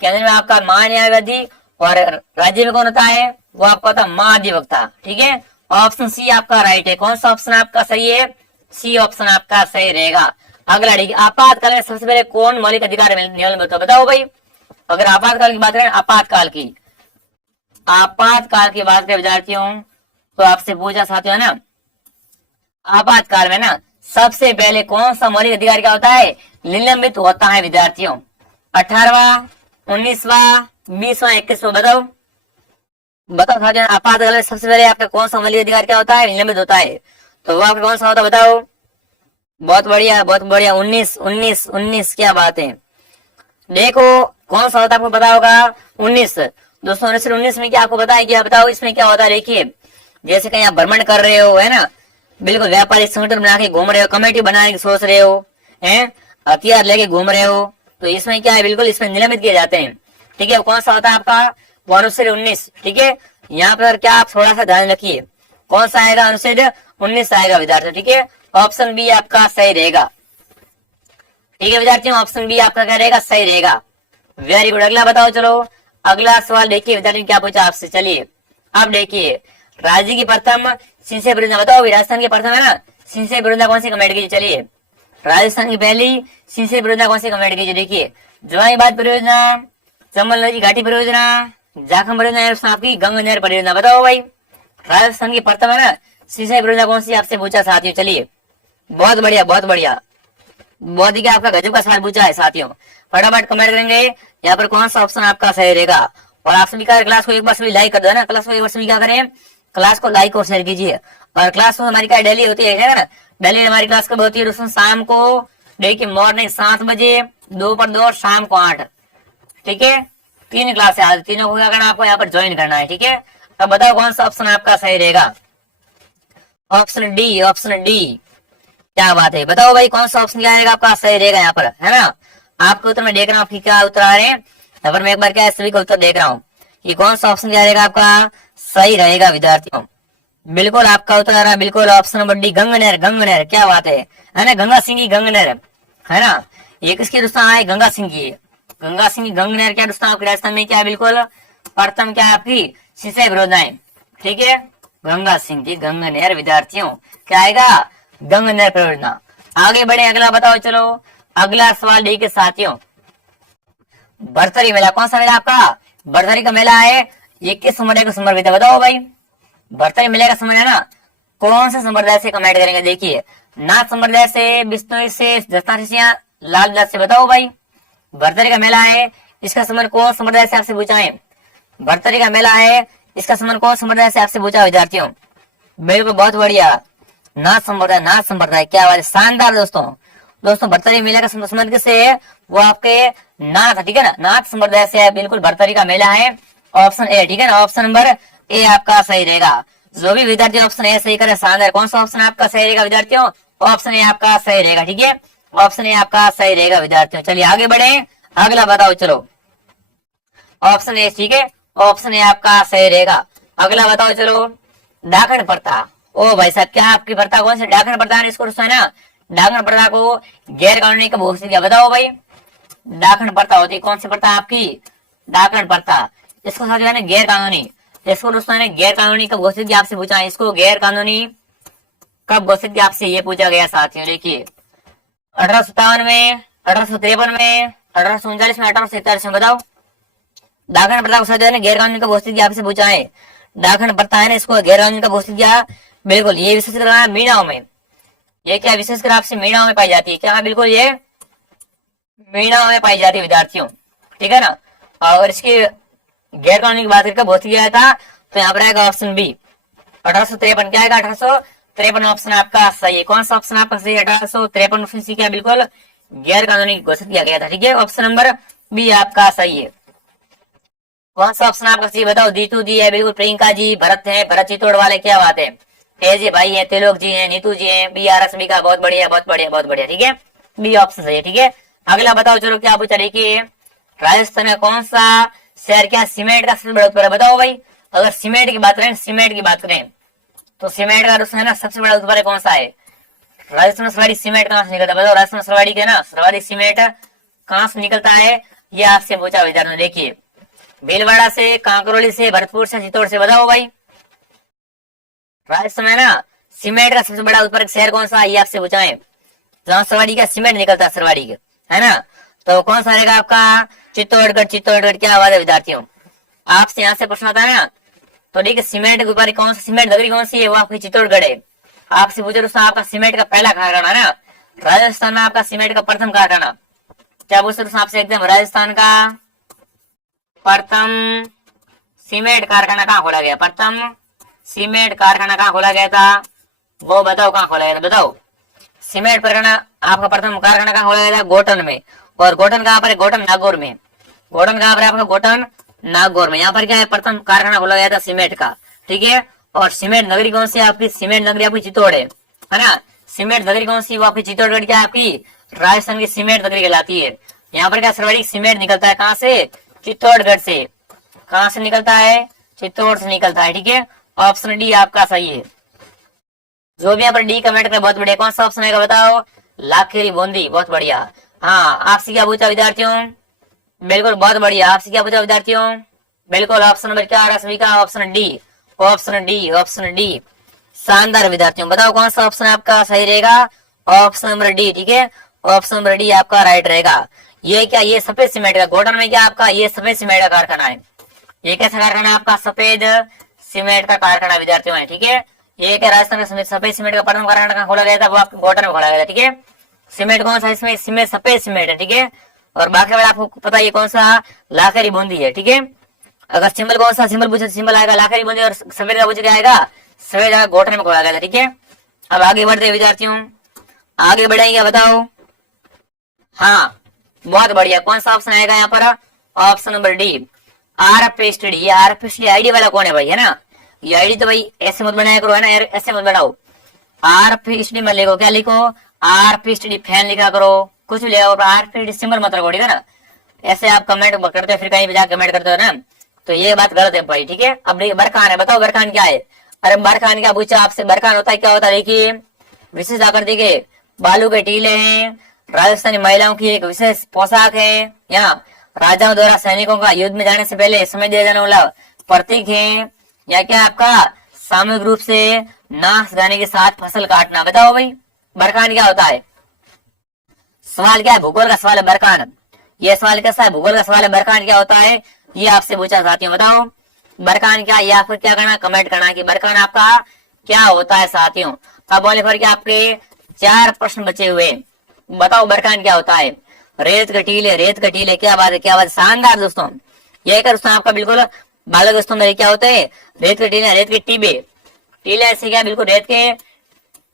केंद्र में आपका महान्यायवादी, और राज्य में कौन होता है? वो आपका होता है महाधिवक्ता। ठीक है, ऑप्शन सी आपका राइट है। कौन सा ऑप्शन आपका सही है? सी ऑप्शन आपका सही रहेगा। अगला देखिए, आपातकाल में सबसे पहले कौन मौलिक अधिकार नियम में बताओ भाई। अगर आपातकाल की बात करें, आपातकाल की बात करें विद्यार्थियों, तो आपसे पूछा साथियों है ना, आपातकाल में ना सबसे पहले कौन सा मौलिक अधिकार क्या होता है? निलंबित होता है विद्यार्थियों। 18वां, 19वां, 20वां, 21वां, बताओ बताओ साथियों। आपातकाल में सबसे पहले आपका कौन सा मौलिक अधिकार क्या होता है? निलंबित होता है। तो वो आपका कौन सा होता है? बताओ। बहुत बढ़िया बहुत बढ़िया। 19 19 19, क्या बात है। देखो कौन सा होता है आपको पता होगा? 19 दोस्तों। 19 में क्या आपको पता है? क्या बताओ इसमें क्या होता है? देखिए, जैसे कहीं आप भ्रमण कर रहे हो है ना, बिल्कुल व्यापारिक संगठन बना के घूम रहे हो, कमेटी बनाने की सोच रहे हो, हैं हथियार लेके घूम रहे हो, तो इसमें क्या है? बिल्कुल इसमें निलंबित किए जाते हैं। ठीक है, कौन सा होता है आपका? अनुच्छेद 19। ठीक है, यहाँ पर क्या आप थोड़ा सा ध्यान रखिए, कौन सा आएगा? अनुच्छेद 19 आएगा विद्यार्थी। ठीक है, ऑप्शन बी आपका सही रहेगा। ठीक है विद्यार्थियों, ऑप्शन बी आपका क्या रहेगा? सही रहेगा। Very good. अगला बताओ। चलो अगला सवाल देखिए विद्यार्थी क्या पूछा आपसे। चलिए अब देखिए, राज्य की प्रथम सिंचाई परियोजना बताओ। राजस्थान की प्रथम है ना सिंचाई परियोजना कौन सी कमेंट कीजिए। चलिए, राजस्थान की पहली सिंचाई परियोजना कौन सी कमेंट कीजिए। देखिए, जवाईबाद परियोजना, चंबल नदी घाटी परियोजना, जाखम परियोजना, आपकी गंगा नहर परियोजना। बताओ भाई, राजस्थान की प्रथम है ना सिंचाई परियोजना कौन सी? आपसे पूछा साथियों। चलिए, बहुत बढ़िया बहुत बढ़िया। बहुत ही क्या आपका गजब का सवाल पूछा है साथियों। फटाफट कमेंट करेंगे यहाँ पर कौन सा ऑप्शन आपका सही रहेगा। और आप सभी का क्लास को एक बार सभी लाइक कर दो ना, क्लास को एक बार सभी क्या करें? क्लास को लाइक और शेयर कीजिए। और क्लास में हमारी क्या डेली होती है ना, डेली हमारी क्लास कब होती है दोस्तों? शाम को देखिए, मॉर्निंग 7 बजे, दोपहर 2 और शाम को 8। ठीक है, 3 क्लास है आज, तीनों को क्या करना? आपको यहाँ पर ज्वाइन करना है। ठीक है, अब बताओ कौन सा ऑप्शन आपका सही रहेगा? Option D, option D. क्या बात है, बताओ भाई कौन सा ऑप्शन क्या आएगा आपका? सही रहेगा यहाँ पर, है ना। आपके उत्तर में देख रहा हूँ आपकी क्या उत्तर आ रहे हैं। यहाँ पर मैं एक बार क्या सभी का उत्तर देख रहा हूँ कि कौन सा ऑप्शन क्या रहेगा आपका? सही रहेगा विद्यार्थियों। बिल्कुल आपका उत्तर आ रहा है, बिल्कुल ऑप्शन नंबर डी, गंगा नहर। गंगा नहर, क्या बात है ना, गंगा सिंह की गंगा नहर, है ना। ये किसकी दोस्तों है? गंगा सिंह की। गंगा सिंह की गंगा नहर क्या दोस्तों आपके राजस्थान में क्या है? बिल्कुल प्रथम क्या है आपकी सिंचाई परियोजना है। ठीक है, गंगा सिंह की गंगा नहर विद्यार्थियों, क्या आएगा? गंगा नहर परियोजना। आगे बढ़े, अगला बताओ। चलो अगला सवाल देखिए साथियों, बरतरी मेला कौन सा मेला आपका? बरतरी का मेला है, ये किस समुदाय को समर्पित है? बताओ भाई, बरतरी मेले का समय है ना कौन से संप्रदाय से कमेंट करेंगे। देखिए, नाथ संप्रदाय से, बिश्नोई से, दस्तान से, लाल दास से। बताओ भाई, बरतरी का मेला है, इसका संबंध कौन संप्रदाय से आपसे पूछा है? बरतरी का मेला है, इसका संबंध कौन संप्रदाय से आपसे पूछा विद्यार्थियों? बिल्कुल बहुत बढ़िया, नाथ संप्रदाय। नाथ संप्रदाय, क्या बात है, शानदार दोस्तों। दोस्तों भरतरी मेला का संबंध किससे है? वो आपके नाथ, ठीक है ना, नाथ संप्रदाय से है। बिल्कुल भरतरी का मेला है, ऑप्शन ए। ठीक है ना, ऑप्शन नंबर ए आपका सही रहेगा। जो भी विद्यार्थी ऑप्शन ए सही करे शानदार। कौन सा ऑप्शन आपका सही रहेगा विद्यार्थियों? ऑप्शन ए आपका सही रहेगा। ठीक है, ऑप्शन ए आपका सही रहेगा विद्यार्थियों। चलिए आगे बढ़े, अगला बताओ। चलो ऑप्शन ए, ठीक है, ऑप्शन ए आपका सही रहेगा। अगला बताओ। चलो डाकण प्रथा, ओ भाई साहब, क्या आपकी प्रथा कौन सी? डाकण प्रथा ने इसको है ना, डाकण प्रथा को गैर कानूनी कब घोषित किया? बताओ भाई, दाखंड प्रथा होती है। कौन सी प्रथा आपकी? दाखंड प्रथा। इसको साथ में गैर कानूनी, इसको दोस्तों ने गैर कानूनी कब घोषित किया आपसे पूछा है, इसको गैर कानूनी कब घोषित किया आपसे ये पूछा गया साथियों। देखिए 1857 में, 1853 में, 1839 में, 1847 में, बताओ। दाखंड प्रथा को साथियों ने गैर कानूनी कब घोषित किया आपसे पूछा है। दाखंड प्रथा है ना, इसको गैर कानूनी कब घोषित किया? बिल्कुल ये विशेषकर मीणाओं में, ये क्या विशेषकर आपसे मीणाओं में पाई जाती है, क्या? बिल्कुल ये मीणाओं में पाई जाती है विद्यार्थियों, ठीक है ना। और इसकी गैर कानूनी की बात करके घोषित किया था, तो यहाँ पर आएगा ऑप्शन बी 1853। क्या आएगा? 1853 ऑप्शन आपका सही है। कौन सा ऑप्शन आपका सही है? 1853 ऑप्शन सी क्या बिल्कुल गैर कानूनी घोषित किया गया था, ठीक है। ऑप्शन नंबर बी आपका सही है। कौन सा ऑप्शन आपका सही बताओ? दीतू जी है, बिल्कुल प्रियंका जी, भरत है, भरत चित्तौड़ वाले, क्या बात है, तेजी भाई है, तिलोक जी है, नीतू जी है, बी आर एस बी का, बहुत बढ़िया बहुत बढ़िया बहुत बढ़िया, ठीक है। बी ऑप्शन सही है, ठीक है। अगला बताओ, चलो क्या पूछा, देखिए राजस्थान में कौन सा शहर क्या सीमेंट का सबसे बड़ा उत्पादक? बताओ भाई, अगर सीमेंट की बात करें, सीमेंट की बात करें तो सीमेंट का दोस्तों है ना सबसे बड़ा उत्पादक कौन सा है? राजस्थान में सर्वाधिक सीमेंट कहाँ से निकलता है? बताओ, राजस्थान में सर्वाधिक है ना, सर्वाधिक सीमेंट कहाँ से निकलता है, ये आपसे पूछा विद्यार्थियों। देखिए भीलवाड़ा से, कांकरोली से, भरतपुर से, चित्तौड़ से, बताओ भाई। राजस्थान में ना सीमेंट का सबसे बड़ा उत्पादक शहर कौन सा है, ये आपसे पूछा है। जहाँ सर्वाधिक का सीमेंट निकलता है, सर्वाधिक, है ना, तो कौन सा रहेगा आपका? चित्तौड़गढ़। चित्तौड़गढ़, क्या आवाज है विद्यार्थियों, आपसे यहाँ से प्रश्न आता है ना, तो देखिए सीमेंट के ऊपर कौन सा सीमेंट नगरी कौन सी है, वो आपकी चित्तौड़गढ़ है। आपसे पूछे दोस्तों आपका सीमेंट का पहला कारखाना है ना राजस्थान में, आपका सीमेंट का प्रथम कारखाना, क्या पूछते दोस्तों आपसे एकदम, राजस्थान का प्रथम सीमेंट कारखाना कहाँ खोला गया? प्रथम सीमेंट कारखाना कहाँ खोला गया था, वो बताओ, कहाँ खोला गया था, बताओ। सीमेंट कारखाना आपका प्रथम कारखाना कहाँ खोला गया था? गोटन में। और गोटन कहाँ पर है? गोटन नागौर में। गोटन कहाँ पर है आपका? गोटन नागौर में। यहाँ पर क्या है? प्रथम कारखाना खोला गया था सीमेंट का, ठीक है। और सीमेंट नगरी कौन सी है आपकी? सीमेंट नगरी आपकी चित्तौड़ है ना। सीमेंट नगरी कौन सी? वो आपकी चित्तौड़गढ़, क्या आपकी राजस्थान की सीमेंट नगरी कहलाती है। यहाँ पर क्या सर्वाधिक सीमेंट निकलता है, कहाँ से? चित्तौड़गढ़ से। कहाँ से निकलता है? चित्तौड़ से निकलता है, ठीक है। ऑप्शन डी आपका सही है। जो भी यहाँ पर डी कमेंट करे बहुत बढ़िया। कौन सा ऑप्शन आएगा बताओ? लाखेरी बूंदी, बहुत बढ़िया। हाँ, आपसे क्या पूछा विद्यार्थियों? बिल्कुल बहुत बढ़िया। आपसे क्या पूछा विद्यार्थियों? बिल्कुल ऑप्शन नंबर क्या आ रहा है सभी का? Option D, option D, option D. शानदार विद्यार्थियों, बताओ कौन सा ऑप्शन आपका सही रहेगा? ऑप्शन नंबर डी, ठीक है। ऑप्शन नंबर डी आपका राइट रहेगा। ये क्या? ये सफेद सीमेंट का गोटन में क्या आपका? ये सफेद सीमेंट का कारखाना है। ये कैसा कारखाना है आपका? सफेद सीमेंट का कारखाना विद्यार्थियों है, ठीक है। ये क्या राजस्थान का सफेद सीमेंट का प्रथम कारखाना कहाँ खोला गया था? वो आपको गोटन में खोला गया था, ठीक है। सीमेंट कौन सा इसमें? सीमेंट सफेद सीमेंट है, ठीक है। और बाकी वाला आपको पता है कौन सा? लाखेरी बूंदी है, ठीक है। अगर सिंबल कौन सा सिंबल पूछे, सिंबल आएगा लाखेरी बूंदी, और सफेद का पूछे क्या आएगा? सफेद आएगा, गोटन में खोला गया था, ठीक है। अब आगे बढ़ते विद्यार्थियों, आगे बढ़ेंगे, बताओ। हाँ बहुत बढ़िया। कौन सा ऑप्शन आएगा यहाँ पर? Option number D, R F study. ये आर एफ स्टडी आईडी वाला कौन है भाई, है ना। ये आईडी तो भाई ऐसे मत बनाया करो, है ना, ऐसे मत बनाओ। आर एफ स्टडी में लिखो, क्या लिखो? आर एफ स्टडी फैन लिखा करो, कुछ भी लिखा करो, आर एफ स्टडी सिंबल मत रखो, ठीक है ना। ऐसे आप कमेंट करते हो, फिर कहीं भी जाकर कमेंट करते हो ना, तो ये बात गलत है भाई, ठीक है। अब देखिए बरखान है, बताओ बरखान क्या है? अरे बरखान क्या पूछा आपसे? बरखान होता है, क्या होता है? देखिए विशेष आकृति के बालू के टीले हैं, राजस्थानी महिलाओं की एक विशेष पोशाक है, यहाँ राजाओं द्वारा सैनिकों का युद्ध में जाने से पहले समय दिया जाने वाला प्रतीक है, या क्या आपका सामूहिक रूप से नाश गाने के साथ फसल काटना। बताओ भाई बरखान क्या होता है? सवाल क्या है? भूगोल का सवाल है बरखान। ये सवाल कैसा है? भूगोल का सवाल है। बरखान क्या होता है ये आपसे पूछा साथियों, बताओ बरखान क्या? ये आपको क्या करना? कमेंट करना कि बरखान आपका क्या होता है साथियों। अब बोले फिर आपके 4 प्रश्न बचे हुए, बताओ बरखान क्या होता है? रेत कटीले, रेत कटीले, क्या बात है, क्या बात है, शानदार दोस्तों। ये कर दोस्तों आपका बिल्कुल बालक दोस्तों मेरे क्या होते हैं? रेत के टीले, रेत के टीबे, टीले ऐसे क्या बिल्कुल रेत के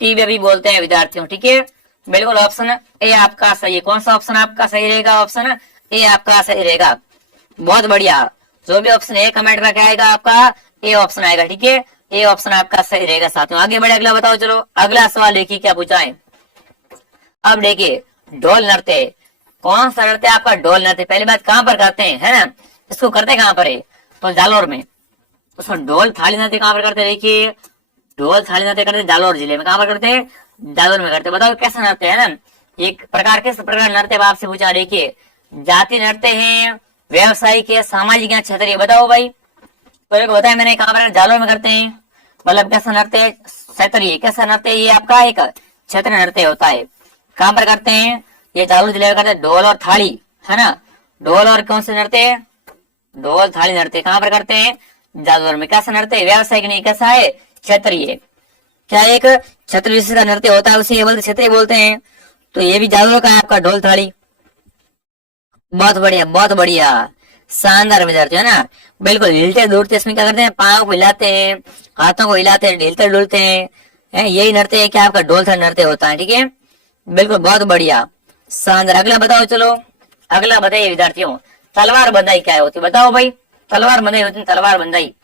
टीबे भी बोलते हैं विद्यार्थियों, ठीक है। बिल्कुल ऑप्शन ए आपका सही है। कौन सा ऑप्शन आपका सही रहेगा? ऑप्शन ए आपका सही रहेगा। बहुत बढ़िया। जो भी ऑप्शन ए कमेंट में आएगा आपका ए ऑप्शन आएगा, ठीक है। ए ऑप्शन आपका सही रहेगा साथियों। आगे बढ़े, अगला बताओ। चलो अगला सवाल देखिए क्या पूछा है। अब देखिए ढोल नृत्य, कौन सा नृत्य आपका? ढोल नृत्य। पहली बात कहाँ पर करते हैं, है ना, इसको करते कहाँ पर है? तो जालोर में। उसको ढोल थाली नृत्य कहाँ पर करते हैं? देखिए ढोल थाली नृत्य करते जालोर जिले में। कहाँ पर करते हैं? जालोर में करते। बताओ कैसा नृत्य है ना, एक प्रकार के प्रकार नृत्य आपसे पूछा। देखिए जाति नृत्य है, व्यवसायिक है, सामाजिक या क्षेत्रीय। बताओ भाई। तो एक बताया मैंने कहाँ पर जालोर में करते हैं, मतलब कैसा नृत्य है, क्षेत्रीय। कैसा नृत्य, ये आपका एक क्षेत्रीय नृत्य होता है। कहाँ पर करते हैं, ये जालोर जिले में करते हैं। ढोल और थाली, है ना, ढोल और कौन से नृत्य, ढोल थाली नृत्य कहाँ पर करते हैं, जालोर में। कैसा नृत्य, व्यवसायिक नहीं, कैसा है, क्षेत्रीय। क्या एक क्षेत्र विशेष का नृत्य होता है, उसे ये बोलते क्षेत्रीय बोलते हैं। तो ये भी जालोर का है आपका ढोल थाली। बहुत बढ़िया, बहुत बढ़िया, शानदार विद्यार्थी, है ना। बिल्कुल, हिलते डुलते इसमें क्या करते हैं, पाँव को हिलाते हैं, हाथों को हिलाते हैं, हिलते डुलते हैं, यही नृत्य है क्या आपका ढोल थाली नृत्य होता है। ठीक है, बिल्कुल, बहुत बढ़िया, शानदार। अगला बताओ, चलो अगला बताइए विद्यार्थियों, तलवार बंदाई क्या होती है, बताओ भाई। तलवार बंदाई होती है, तलवार बंदाई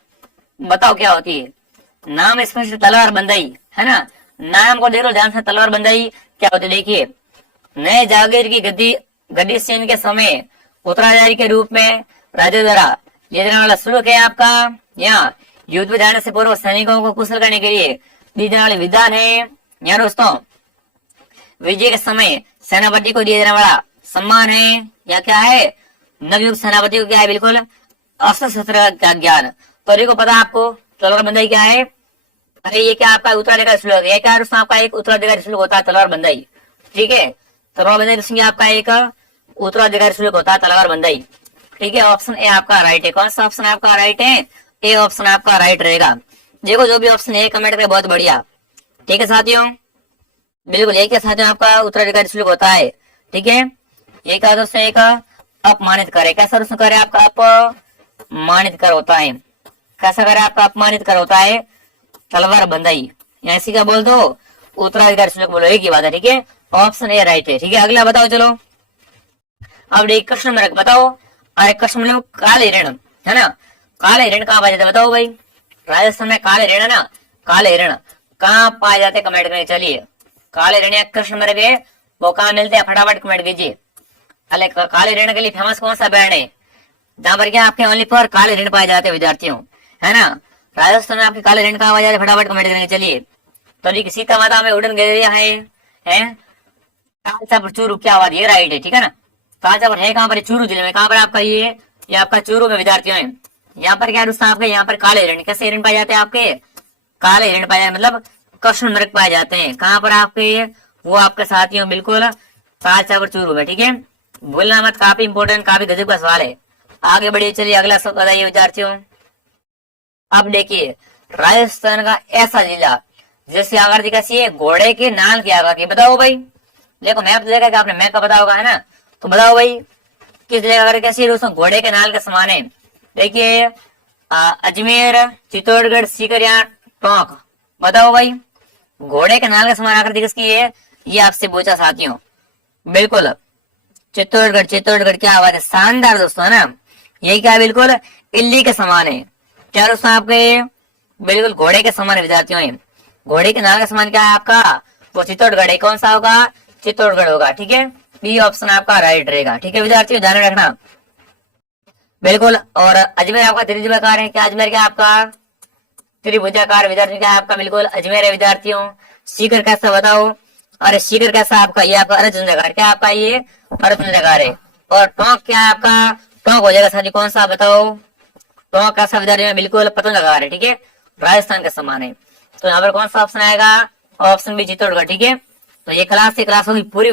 बताओ क्या होती है। नाम इसमें से तलवार बंदाई, है ना, नाम को देखो ध्यान से। तलवार बंदाई क्या होती है, देखिए। नए जागीर की गद्दी सेन के समय उत्तराधिकारी के रूप में राजा द्वारा ये देने वाला शुल्क है आपका। यहाँ युद्ध में जाने से पूर्व सैनिकों को कुशल करने के लिए दी जाने वाले विधान है। यहाँ दोस्तों, विजय के समय सेनापति को दिया जाने वाला सम्मान है। या क्या है, नवयुक्त सेनापति को क्या है, बिल्कुल अस्त्र शस्त्र का ज्ञान। तो देखो पता आपको तलवार बंदाई क्या है। अरे ये क्या आपका उत्तराधिकारी शुल्क, ये क्या दोस्तों आपका एक उत्तराधिकारी शुल्क होता है तलवार बंदाई। ठीक है, तलवार बंदाई दोस्तों आपका एक उत्तराधिकारी शुल्क होता है तलवार बंदाई। ठीक है, ऑप्शन ए आपका राइट है। कौन सा ऑप्शन आपका राइट है, ए ऑप्शन आपका राइट रहेगा। देखो जो भी ऑप्शन है कमेंट करें, बहुत बढ़िया। ठीक है साथियों, बिल्कुल एक साथियों आपका उत्तराधिकारी शुल्क होता है। ठीक है, ये क्या दोस्तों, एक अपमानित करे। कैसा दोस्तों करे आपका अपमानित कर होता है। कैसा करे आपका अपमानित कर होता है, तलवार बंदाई। ऐसी क्या बोल दो, उत्तराधिकारी शुल्क बोलो, एक ही बात है। ठीक है, ऑप्शन ए राइट है। ठीक है, अगला बताओ चलो। अब एक कृष्ण मृग बताओ। अरे कृष्ण मतलब काले हिरण, है ना। काले हिरण कहाँ पाए जाते बताओ भाई। राजस्थान में काले हिरण है ना, काले हिरण कहाँ पाए जाते, कमेंट करें। चलिए, काले हिरण या कृष्ण मृग है वो कहाँ मिलते हैं, फटाफट कमेंट कीजिए। अरे काले हिरण के लिए फेमस कौन सा ब्रांड है, जहाँ पर क्या आपके ओनली पर काले हिरण पाए जाते हैं विद्यार्थियों, है ना। राजस्थान में आपके काले हिरण कहाँ पाए जाते, फटाफट कमेंट करेंगे। चलिए, तो सीता माता में उड़न गैया है। कांचा पर चूरू क्या आवाज, ये राइट है। ठीक है ना, कांचा पर है कहाँ पर, चूरू जिले में। कहाँ पर आपका ये आपका चूरू में विद्यार्थियों है। यहाँ पर क्या दोस्तों आपके, यहाँ पर काले हिरण, कैसे हिरण पाए जाते हैं आपके, काले हिरण पाए जाते मतलब कृष्ण मृग पाए जाते हैं। कहाँ पर आपके, वो आपके साथियों बिल्कुल कांचा पर चूरू में। ठीक है, भूलना मत, काफी इंपोर्टेंट, काफी गजब का सवाल है। आगे बढ़िए, चलिए अगला सब बताइए विद्यार्थियों। अब देखिए, राजस्थान का ऐसा जिला जिसकी आकृति कैसी है, घोड़े के नाल की आकृति। बताओ भाई, देखो मैप देखा कि आपने, मैप का पता होगा, है ना। तो बताओ भाई किस जगह कैसी है दोस्तों, घोड़े के नाल के समान है। देखिए, अजमेर, चित्तौड़गढ़, सीकर या टोंक। बताओ भाई, घोड़े के नाल के समान आकृति किसकी है, ये आपसे पूछा साथियों। बिल्कुल चित्तौड़गढ़, चित्तौड़गढ़ क्या बात है, शानदार दोस्तों, है ना। ये क्या बिल्कुल इल्ली के समान है। क्या दोस्तों आपके, बिल्कुल घोड़े के समान विद्यार्थियों है। घोड़े के नाल के समान क्या है आपका, वो चित्तौड़गढ़ है। कौन सा होगा, चित्तौड़गढ़ होगा। ठीक है, बी ऑप्शन आपका राइट रहेगा। ठीक है विद्यार्थियों, ध्यान रखना बिल्कुल। और अजमेर आपका त्रिभुजाकार है। क्या अजमेर क्या आपका त्रिभुजाकार विद्यार्थियों, क्या आपका बिल्कुल अजमेर है विद्यार्थियों। सीकर कैसा बताओ, और सीकर कैसा आपका, ये आपका अर्जुनगर, क्या आपका ये अर्जुनगर है। और टोंक क्या है आपका, टोंक हो जाएगा साथी, कौन सा बताओ, टोंक कैसा विद्यार्थी में बिल्कुल पतंगगर है। ठीक है, राजस्थान के समान है। तो यहाँ पर कौन सा ऑप्शन आएगा, ऑप्शन बी चित्तौड़गढ़। ठीक है, तो ये क्लास से क्लास होगी पूरी।